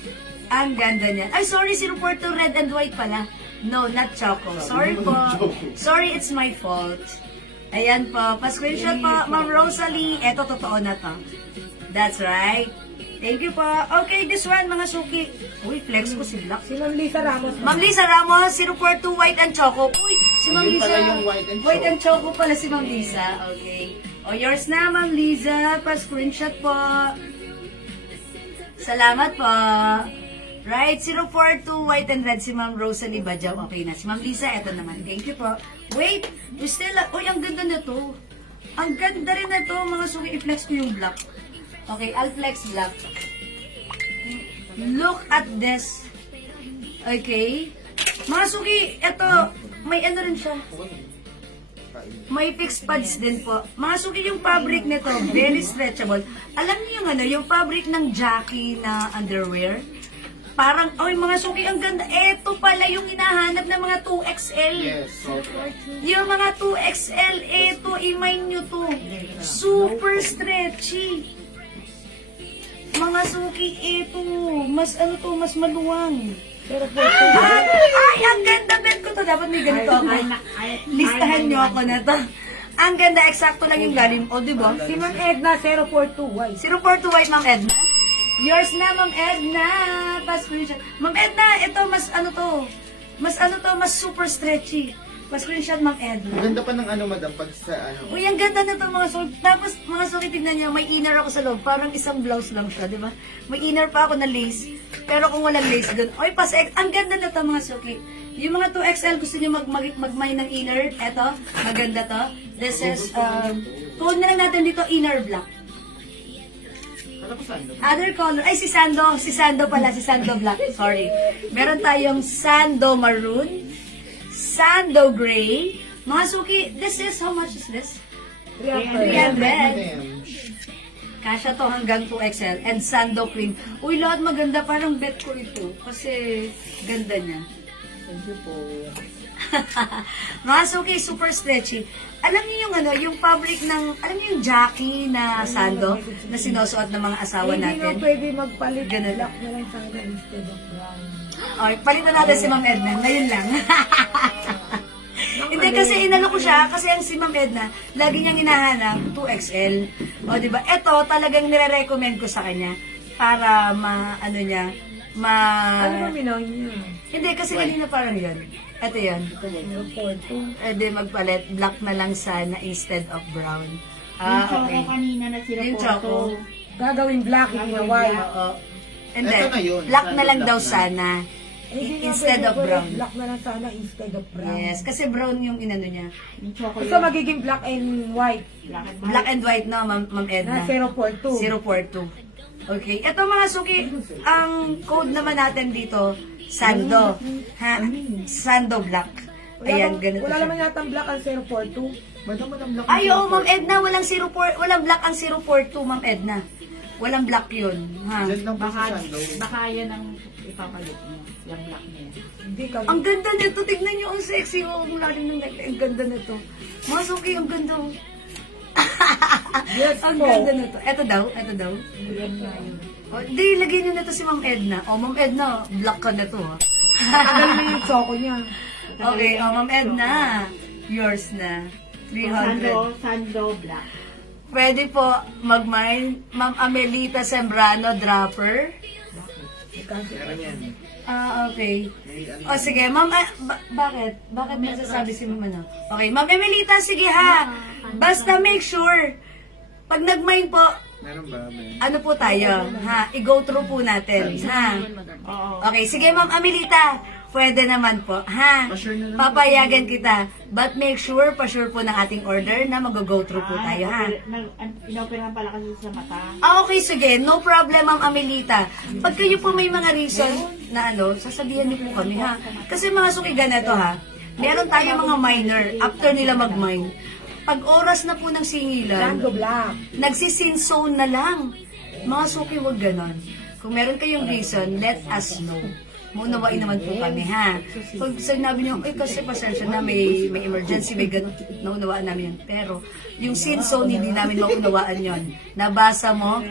Ang ganda niya. Ay, sorry, 042 red and white pala. No, not Choco. Sorry po. Sorry, it's my fault. Ayan po. Pa-screenshot po, Ma'am Rosalie. Eto, totoo na to. That's right. Thank you po. Okay, this one, mga suki. Uy, flex ko si Black. Si Ma'am Lisa Ramos. Ma'am Lisa Ramos, 042 white and choco. Uy, si Ma'am Yun Lisa. pala yung white and choco pala si Ma'am Lisa. Okay. O, yours na, Ma'am Lisa. Pa-screenshot po. Salamat po. Right, 042 white and red si Ma'am Rosalie Bajao. Okay na. Si Ma'am Lisa, eto naman. Thank you po. Wait, we still, uy, ang ganda na to. Ang ganda rin na to, mga suki. I-flex ko yung black. Okay, I'll flex black. Look at this. Okay. Mga suki, eto, may ano rin siya. May fixed pads din po. Mga suki, yung fabric nito, very stretchable. Alam niyo yung yung fabric ng Jackie na underwear? Parang, oy, mga suki, ang ganda. Eto pala yung hinahanap ng mga 2XL. Yes. Yung mga 2XL, eto, imay nyo to. Super stretchy. Mga suki, eto, mas mas maluwang. Pero po, Ay, ang ganda, bet ko to. Dapat may ganito ako. Listahan nyo ako na to. Ang ganda, eksakto lang yung galing. O, diba? si Ma'am Edna, 042 white. 042 white, Ma'am Edna. Yours na, Ma'am Edna. Pa-screenshot. Ma'am Edna, ito, mas super stretchy. Pa-screenshot, Ma'am Edna. Maganda pa ng madam, pag sa Uy, ang ganda na ito mga suki. Tapos, mga suki, tignan niyo, may inner ako sa loob. Parang isang blouse lang siya, di ba? May inner pa ako na lace. Pero kung walang lace dun, oy, ang ganda na ito mga suki. Yung mga 2XL, gusto niyo magmay ng inner, eto, maganda to. This is, code na lang natin dito, inner black. Other color, ay si Sando pala, si Sando black, sorry. Meron tayong Sando maroon, Sando gray. Mga suki, this is, how much is this? 300. Kasha to hanggang 2XL. And Sando cream. Uy, lahat maganda. Parang bet ko ito. Kasi ganda niya. Thank you po. Mga suki, super stretchy. Alam niyo yung yung fabric ng, alam niyo yung Jackie na Sando na sinusuot ng mga asawa Hindi natin? na pwede magpalit. Ganun. Black na lang sana instead of brown. Okay, palitan natin si Ma'am Edna. Ngayon lang. Hindi kasi inalo ko siya kasi ang si Ma'am Edna, lagi niyang hinahanap 2XL. O di ba? Ito talagang nire-recommend ko sa kanya para ano Ano ba minaw niya? Hindi kasi kanina parang 'yan. Ito 'yan. 042. Hindi magpalit, black na lang sana instead of brown. Yung choco Okay. kanina na sila Yung po. choco. Gagawin black, hindi na white. Oo. And Ito then, na yun. black na Sando lang black daw na. sana. Hindi na Instead pwede of ko rin. brown. Black na lang sana instead of brown. Yes, kasi brown yung inano niya. Yung choco So magiging black and white. Black and white no, Ma'am Edna. Na 042. 042. Okay. Ito mga suki, ang code naman natin dito, Sando. Ha? Sando black. Ayan, ganito Wala siya. naman yata black ang 042. Madam, lang. Ay, oo, Ma'am Edna, walang black ang 042, Ma'am Edna. Walang black yun. Ha? Diyan lang po sa Baka, Sando. baka yan ang ipapalit mo. Yung black na yan. Hindi ka. Ang ganda nito. Tignan niyo, ang sexy. Oh, ang lalim ng neckline. Ang ganda nito. Mga suki, ang ganda. Yes Ang po. ganda nito. Ito daw. Yan na yun. O, di, lagyan niyo na to si Ma'am Edna. O, Ma'am Edna, black ka na to, ha? Tagal na yung choco niya. Okay, Ma'am Edna. Yours na. 300. Sando Black. Pwede po mag-mine. Ma'am Amelita Sembrano, dropper. Meron yan. Okay. O sige, ma'am, bakit? Bakit may sasabi si ma'am ano? Okay, ma'am Emelita, sige ha. Basta make sure, pag nag-mine po, Meron ba? ano po tayo, ha? I-go through po natin, ha? Oo. Okay, sige ma'am Amelita, pwede naman po, ha? Pa-sure na lang. Papayagan kita. But make sure, pa-sure po ng ating order na mag-go through po tayo, ha? Inoperahan pala kasi sa mata. Okay, sige. No problem, Ma'am Amelita. Pag kayo po may mga reason na ano, sasabihan niyo po kami, ha? Kasi mga suki ganito, ha? Meron tayong mga miner after nila mag-mine. Pag oras na po ng singilan, Sando Black. nagsisin zone na lang. Mga suki, wag ganon. Kung meron kayong reason, let us know. Munawain naman po kami, ha? Pag sinabi niyo, ay kasi pasensya na, may emergency, may ganun, naunawaan namin yun. Pero, yung sin zone, hindi namin maunawaan yon. Nabasa mo,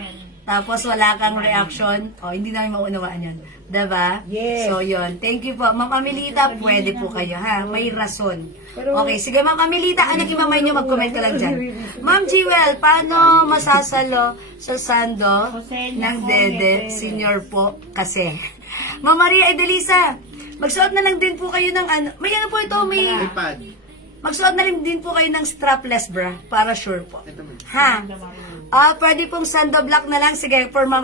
tapos wala kang reaction, hindi namin maunawaan yon. Diba? Yes. So, yon. Thank you po. Ma'am Amelita, pwede po kayo, ha? May rason. Okay, sige, Ma'am Amelita, anak imamay niyo, mag-comment ka lang dyan. Ma'am Jewel, paano masasalo sa sando ng dede, senior po, kasi? Ma'am Maria Edelisa, magsuot na lang din po kayo ng ano, may ano po ito, may, iPad. magsuot na lang din po kayo ng strapless bra, para sure po. Ito mo. Ha? Pwede pong sando black na lang, sige, for Ma'am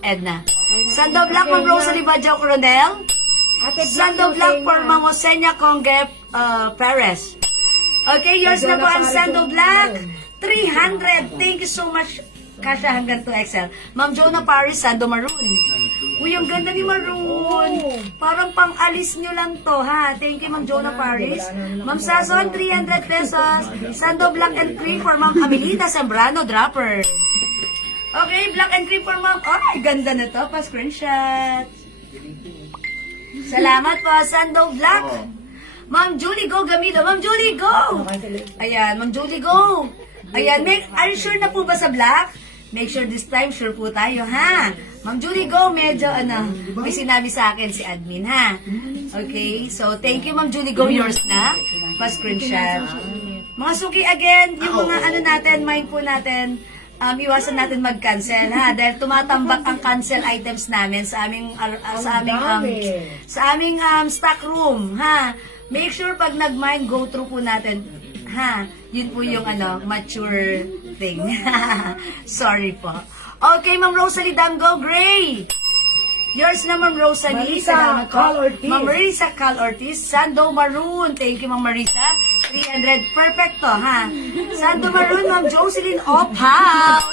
Edna. Sando black, Ma'am Rosalie Badjao Coronel. Ate Sando black for Ma'am Osenia Congue Perez. Okay, yours na po ang sando black. 300. Thank you so much. Kasha hanggang 2XL. Ma'am Jonah Paris, Sando Maroon. Uy, ang ganda ni Maroon. Parang pang-alis nyo lang to, ha? Thank you, Ma'am Jonah Paris. Ma'am Sazon, 300 pesos. Sando Black and Cream for Ma'am Amelita Sembrano, dropper. Okay, Black and Cream for Ma'am. Ay, ganda na to. Pa-screenshot. Salamat po, Sando Black. Ma'am Julie Go Gamilo. Ma'am Julie Go! Ayan, Ma'am Julie Go! Ayan, are you sure na po ba sa black? Make sure this time, sure po tayo, ha? Ma'am Julie Go, medyo, may sinabi sa akin si admin, ha? Okay, so thank you, Ma'am Julie Go, yours na. Pa-screenshot. Mga suki, again, yung mga natin, mind po natin, iwasan natin mag-cancel, ha? Dahil tumatambak ang cancel items namin sa aming stock room, ha? Make sure pag nag-mind, go through po natin, ha? Yun po yung mature thing. Sorry po. Okay, Ma'am Rosalie Dango Gray. Yours na, Ma'am Rosalie. Marisa Salamat po. Cal Ortiz. Ma'am Marisa Cal Ortiz. Sando Maroon. Thank you, Ma'am Marisa. 300. Perfecto, ha? Sando Maroon, Ma'am Jocelyn Opaw.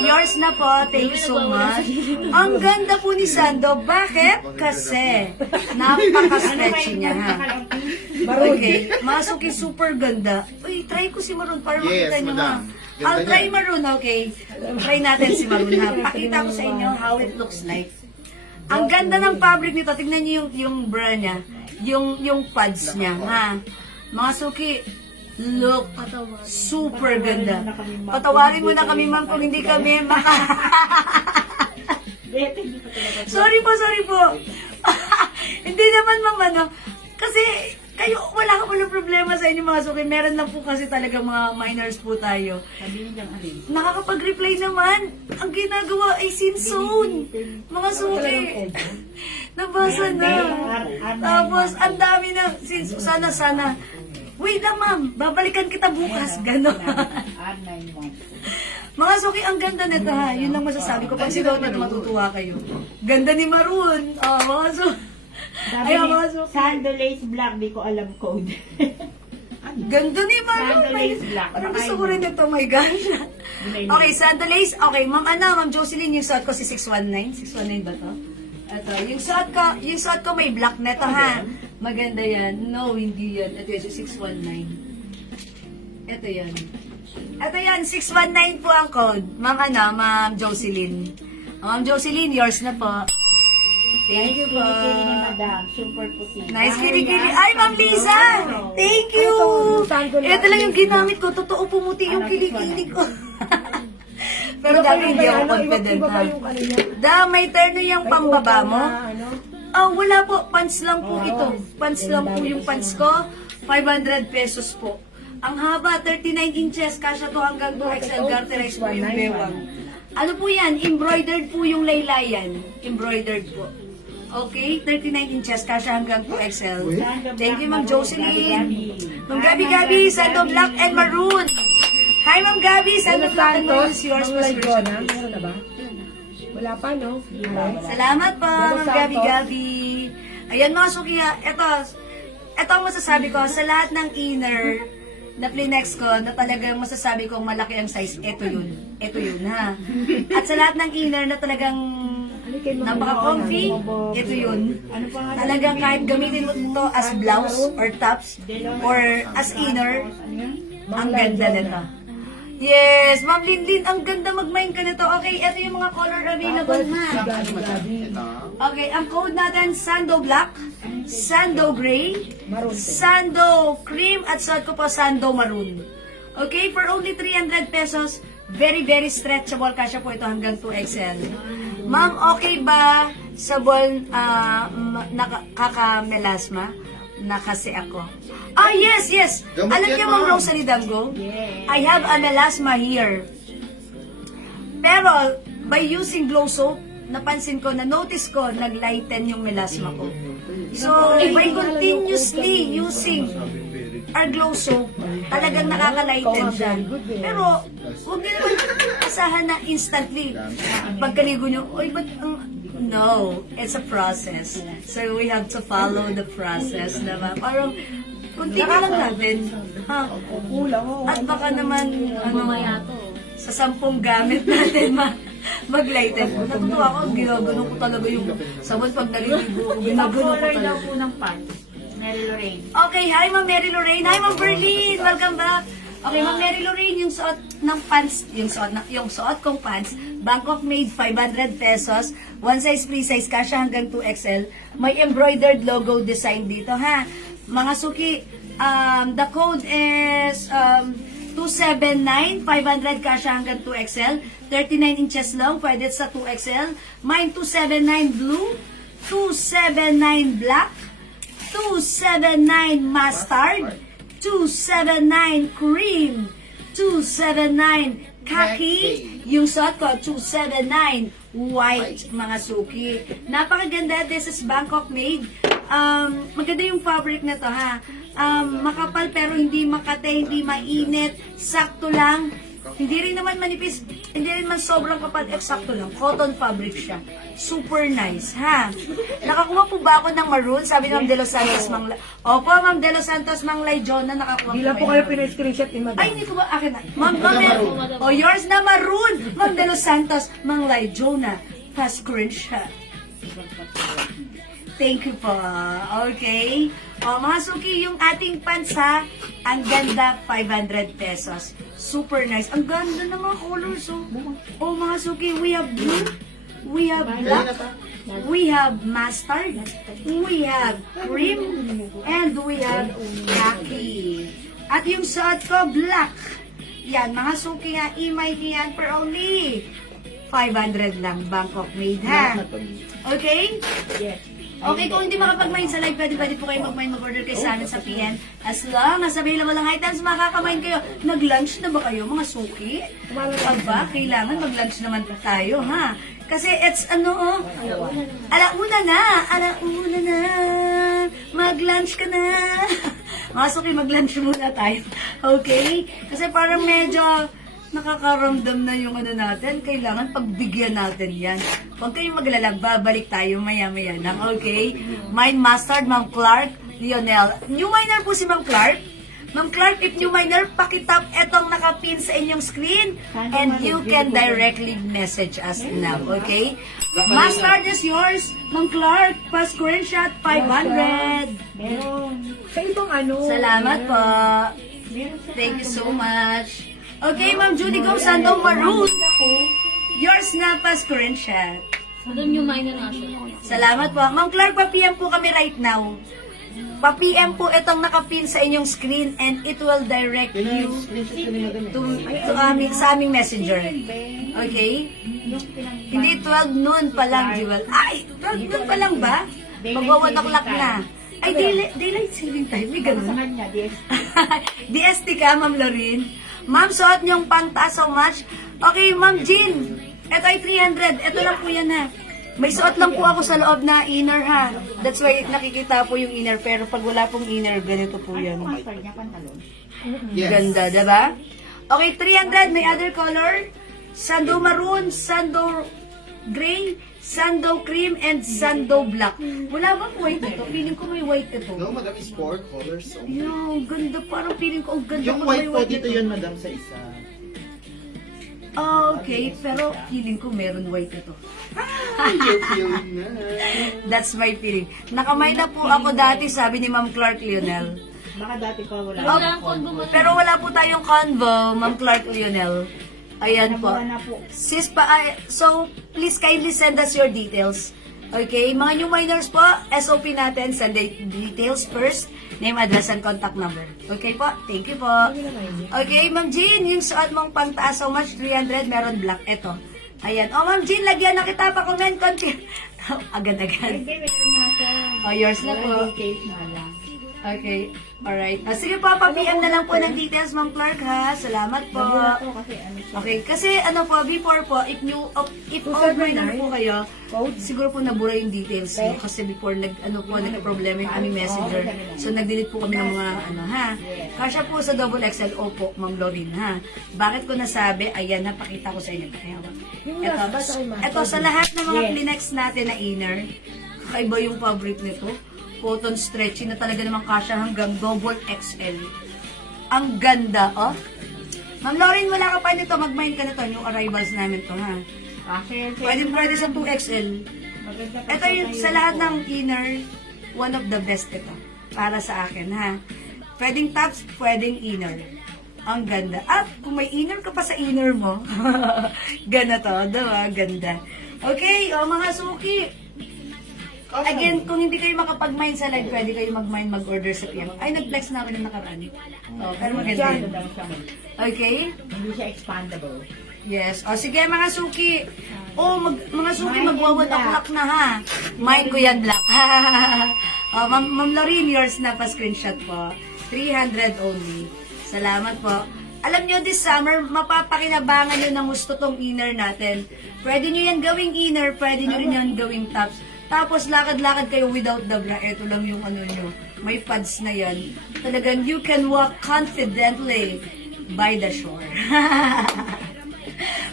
Yours na po. Thank you so much. Ang ganda po ni Sando. Bakit? Kasi napaka-stretchy niya, ha? Okay. Masuki, super ganda. Uy, try ko si Maroon para Yes, makita nyo, ha? madam. I'll Ganda try niya. Maroon, okay? Try natin si Maroon, ha? Pakita ko sa inyo how it looks like. Ang ganda ng fabric nito. Tignan niyo yung bra niya. Yung pads niya, ha? Mga suki, look, super ganda. Patawarin mo na kami, ma'am, kung hindi kami Sorry po. Hindi naman, ma'am, kasi kayo, wala ka walang problema sa inyo mga suki. Meron lang po kasi talaga mga minors po tayo. Nakakapag-reply naman. Ang ginagawa ay sin-zone. Mga suki. Nabasa na. Tapos, ang dami na. Sana. Wait lang, ma'am. Babalikan kita bukas. Ganon. Mga suki, ang ganda nito, ha. Yun lang masasabi ko. Pag sigaw na matutuwa kayo. Ganda ni Maroon. Mga suki. Ayaw, mga suki. Sando Lace Black, di ko alam code. Ganda ni Maroon. Sando Lace Black. Parang gusto ko rin ito, my gosh. Okay, Sando Lace. Okay, Ma'am Jocelyn, yung suot ko si 619. 619 ba to? Ito, yung suot ko may black neto, ha? Maganda yan. No, hindi yan. Ito yung 619. Ito yan. Ito yan, 619 po ang code. Ma'am Jocelyn. Ma'am Jocelyn, yours na po. Thank you po. Kilikili ni Madam, super puti. Nice kilikili. Ay, Ma'am Lisa! Thank you! Ito lang yung ginamit ko. Totoo pumuti yung kilikili ko. Pero dami hindi ako confident, ha? May terno yung pambaba mo? Wala po. Pants lang po ito. Pants lang po yung pants ko. 500 pesos po. Ang haba, 39 inches, kasya to hanggang 2XL, garterize po yung bewang. Ano po yan? Embroidered po yung laylayan. Embroidered po. Okay, 39 inches, kasya hanggang 2XL. Thank you, Ma'am Jocelyn. Ma'am Gabi, Sando Black and Maroon. Hi, Ma'am Gabi, Sando Black and Maroon is yours. Ang Laijona, meron na ba? Wala pa, no? Salamat po, Ma'am Gabi. Ayan mga sukiya, ito ang masasabi ko sa lahat ng inner na Plinex ko na talagang masasabi kong malaki ang size, ito yun ha. At sa lahat ng inner na talagang napaka-comfy, ito yun. Talagang kahit gamitin mo ito as blouse or tops or as inner, ang ganda nito. Yes, Ma'am Linlin, ang ganda mag-mine ka nito. Okay, ito yung mga color available na. Okay, ang code natin, Sando Black, Sando Gray, Sando Cream, at suot ko po Sando Maroon. Okay, for only 300 pesos, very, very stretchable. Kasya po ito hanggang 2XL. Ma'am, okay ba sa ball nakakamelasma? Na kasi ako. Ah, yes. Gamot Alam yan, niyo, Ma'am Ma'am. Rosalie Damgo? I have a melasma here. Pero, by using glow soap, napansin ko, na-notice ko, nag-lighten yung melasma ko. So, by continuously using our glow soap, talagang nakaka-lighten siya. Pero, huwag niyo naman asahan na instantly. Pagkaligo niyo, oy, ba't ang... No, it's a process. So, we have to follow the process naman. Parang, continue lang natin. Ha? At baka naman, sa 10 gamit natin mag-lighten. Natutuwa ako, ginaganon ko talaga yung sabon pag naliligo ko. Ginaganon ko Color daw talaga. po ng pants. Mary Lorraine. Okay, hi Ma'am Mary Lorraine. Hi Ma'am Berlin. Welcome back. Okay, Ma'am Mary Lorraine, yung suot ng pants, yung suot kong pants, Bangkok made 500 pesos, one size free size, kasya hanggang 2XL. May embroidered logo design dito, ha. Mga suki, the code is 279, 500 kasya hanggang 2XL, 39 inches long, pwede sa 2XL. Mine 279 blue, 279 black, 279 mustard, 279 cream, 279 khaki, yung suot ko 279 white, mga suki. Napakaganda, this is Bangkok made. Maganda yung fabric na to, ha. Makapal pero hindi makate, hindi mainit, sakto lang. Hindi rin naman manipis, hindi rin man sobrang kapal, eksakto lang. Cotton fabric siya. Super nice, ha? Nakakuha po ba ako ng maroon? Sabi ni Ma'am De Los Santos Manglay. Opo, Ma'am De Los Santos Manglay Jonah, nakakuha Hindi lang po kayo pina-screenshot ni Madam. Ay, hindi ko ba? Akin na. Ma'am, oh, yours na maroon. Ma'am De Los Santos Manglay Jonah. Fast screenshot. Thank you po. Okay. O, mga suki, yung ating pants, ha? Ang ganda, 500 pesos. Super nice. Ang ganda ng mga colors, oh. Oh, mga suki, we have blue, we have black, we have mustard, we have cream, and we have khaki. At yung suot ko, black. Yan, mga suki nga, imay yan for only 500 lang, Bangkok made, ha? Okay? Yes. Okay, kung hindi makapag-mine sa live, pwede po kayo mag-order kayo sa amin sa PN. As long as available ang items, makaka-mine kayo. Nag-lunch na ba kayo, mga suki? Aba, kailangan mag-lunch naman tayo, ha? Kasi it's alauna na. Mag-lunch ka na. Mga suki, mag-lunch muna tayo. Okay? Kasi parang medyo nakakaramdam na yung natin, kailangan pagbigyan natin yan. Huwag kayong maglalag, babalik tayo maya-maya lang, okay? Mine Mustard, Ma'am Clark, Lionel. New miner po si Ma'am Clark. Ma'am Clark, if new miner, pakitap etong nakapin sa inyong screen and you can directly message us now, okay? Mustard is yours, Ma'am Clark. Pa-screenshot, 500. Sa ibang ano. Salamat po. Thank you so much. Okay, Ma'am Judy Go, Sando Maroon. Yours na pa screenshot. Alam nyo, minor na siya. Salamat po. Ma'am Clark, pa-PM po kami right now. Pa-PM po itong nakapin sa inyong screen and it will direct you sa aming messenger. Okay? Hindi 12 noon pa lang, Jewel. Ay, 12 noon pa lang ba? Magwa 1 o'clock na. Ay, daylight saving time. May Sa ganun. kanya, yes. DST ka, Ma'am Lorin. Ma'am, suot niyong pangtaas so much. Okay, Ma'am Jean. Ito ay 300. Ito lang po yan, ha. May suot lang po ako sa loob na inner, ha. That's why nakikita po yung inner. Pero pag wala pong inner, ganito po yan. Ang answer niya, pantalon. Yes. Ganda, diba? Okay, 300. May other color. Sando maroon, sando gray, sando cream, and sando black. Wala bang white ito? Feeling ko may white ito. No, madam, is 4 colors. So. Yung ganda. Parang feeling ko ang ganda. Yung pag may white po, dito ito. yun, madam, sa isa. Okay, pero feeling ko meron white ito. You're feeling na. That's my feeling. Nakamay na po ako dati, sabi ni Ma'am Clark Lionel. Baka dati pa wala. Pero wala po tayong convo, Ma'am Clark Lionel. Ayan po. Nabuha na po. Sis pa, so please kindly send us your details. Okay, mga new minors po, SOP natin, send the details first, name, address, and contact number. Okay po, thank you po. Okay, Ma'am Jean, yung suot mong pangtaas, so much, 300, meron black, eto. Ayan, oh Ma'am Jean, lagyan na kita pa comment, konti. Agad-agad. Hindi, meron nga siya. Oh, yours na po. Meron details na lang. Okay, alright. Sige po, pa-PM na lang po ng details, Ma'am Clark, ha? Salamat po. Nabuha to kasi ano siya. Okay, kasi ano po, before po, if online po kayo, siguro po nabura yung details nyo. Kasi before, nagka-problema yung aming messenger. So, nag-delete po kami ng mga, ha? Kasya po sa double XL, opo, Ma'am Lorin, ha? Bakit ko nasabi? Ayan, napakita ko sa inyo. Ito, sa lahat ng mga Kleenex natin na inner, kakaiba yung fabric nito. Cotton stretchy na talaga namang kasya hanggang double XL. Ang ganda, oh. Ma'am Lauren, wala ka pa nito. Mag-mind ka na to. Yung arrivals namin to, ha? Kasi, Pwede sa 2XL. maganda pa Ito yung sa lahat ng inner, one of the best ito. Para sa akin, ha? Pwedeng tops, pwedeng inner. Ang ganda. At kung may inner ka pa sa inner mo, ganda to, diba? Ganda. Okay, o mga suki. Again, kung hindi kayo makapag-mind sa live, pwede kayo mag-mind, mag-order sa PM. Ay, nag-flex na ako ng nakaraan. Oh, pero maganda Ano yun. daw siya, Okay? hindi siya expandable. Yes. O sige, mga suki. Mga suki, magwawadaklak na, ha? Mind ko yan, black. Ma'am Lorin, yours na pa-screenshot po. 300 only. Salamat po. Alam nyo, this summer, mapapakinabangan nyo ng gusto tong inner natin. Pwede nyo yan gawing inner, pwede nyo rin yan gawing tops. Tapos, lakad-lakad kayo without the bra. Ito lang yung ano nyo. May pads na yan. Talagang you can walk confidently by the shore.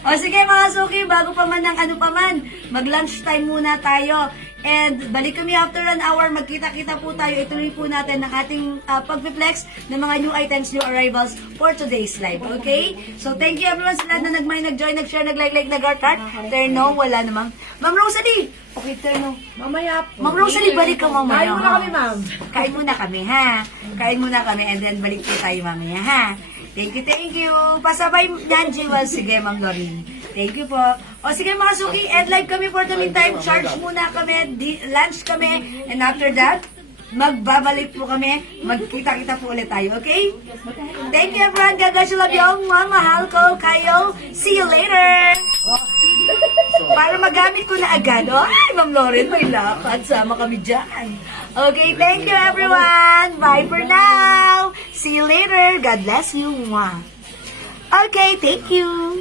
O sige mga suki, bago pa man ng ano pa man, mag-lunch time muna tayo. And balik kami after an hour, magkita-kita po tayo. Ituloy po natin ng ating pag-reflex ng mga new items, new arrivals for today's live. Okay? So thank you everyone sa lahat na nag-join, nag-share, nag-like, nag-heart. Terno, wala namang. Ma'am Rosalie! Okay, Terno. Mamaya po. Ma'am Rosalie, balik ka mamaya. Kain muna kami, ma'am. Kain muna kami, ha? Kain muna kami and then balik po tayo mamaya, ha? Thank you. Pasabay yan, Jewel. Sige, Ma'am Lorin. Thank you po. O sige mga suki, end live kami for the meantime. Charge muna kami, lunch kami, and after that, magbabalik po kami. Magkita-kita po ulit tayo, okay? Thank you everyone. God bless you, love you. Mahal ko kayo. See you later. Para magamit ko na agad. Oh, ay, Ma'am Loren, may lakad. Sama kami dyan. Okay, thank you everyone. Bye for now. See you later. God bless you. Mwah. Okay, thank you.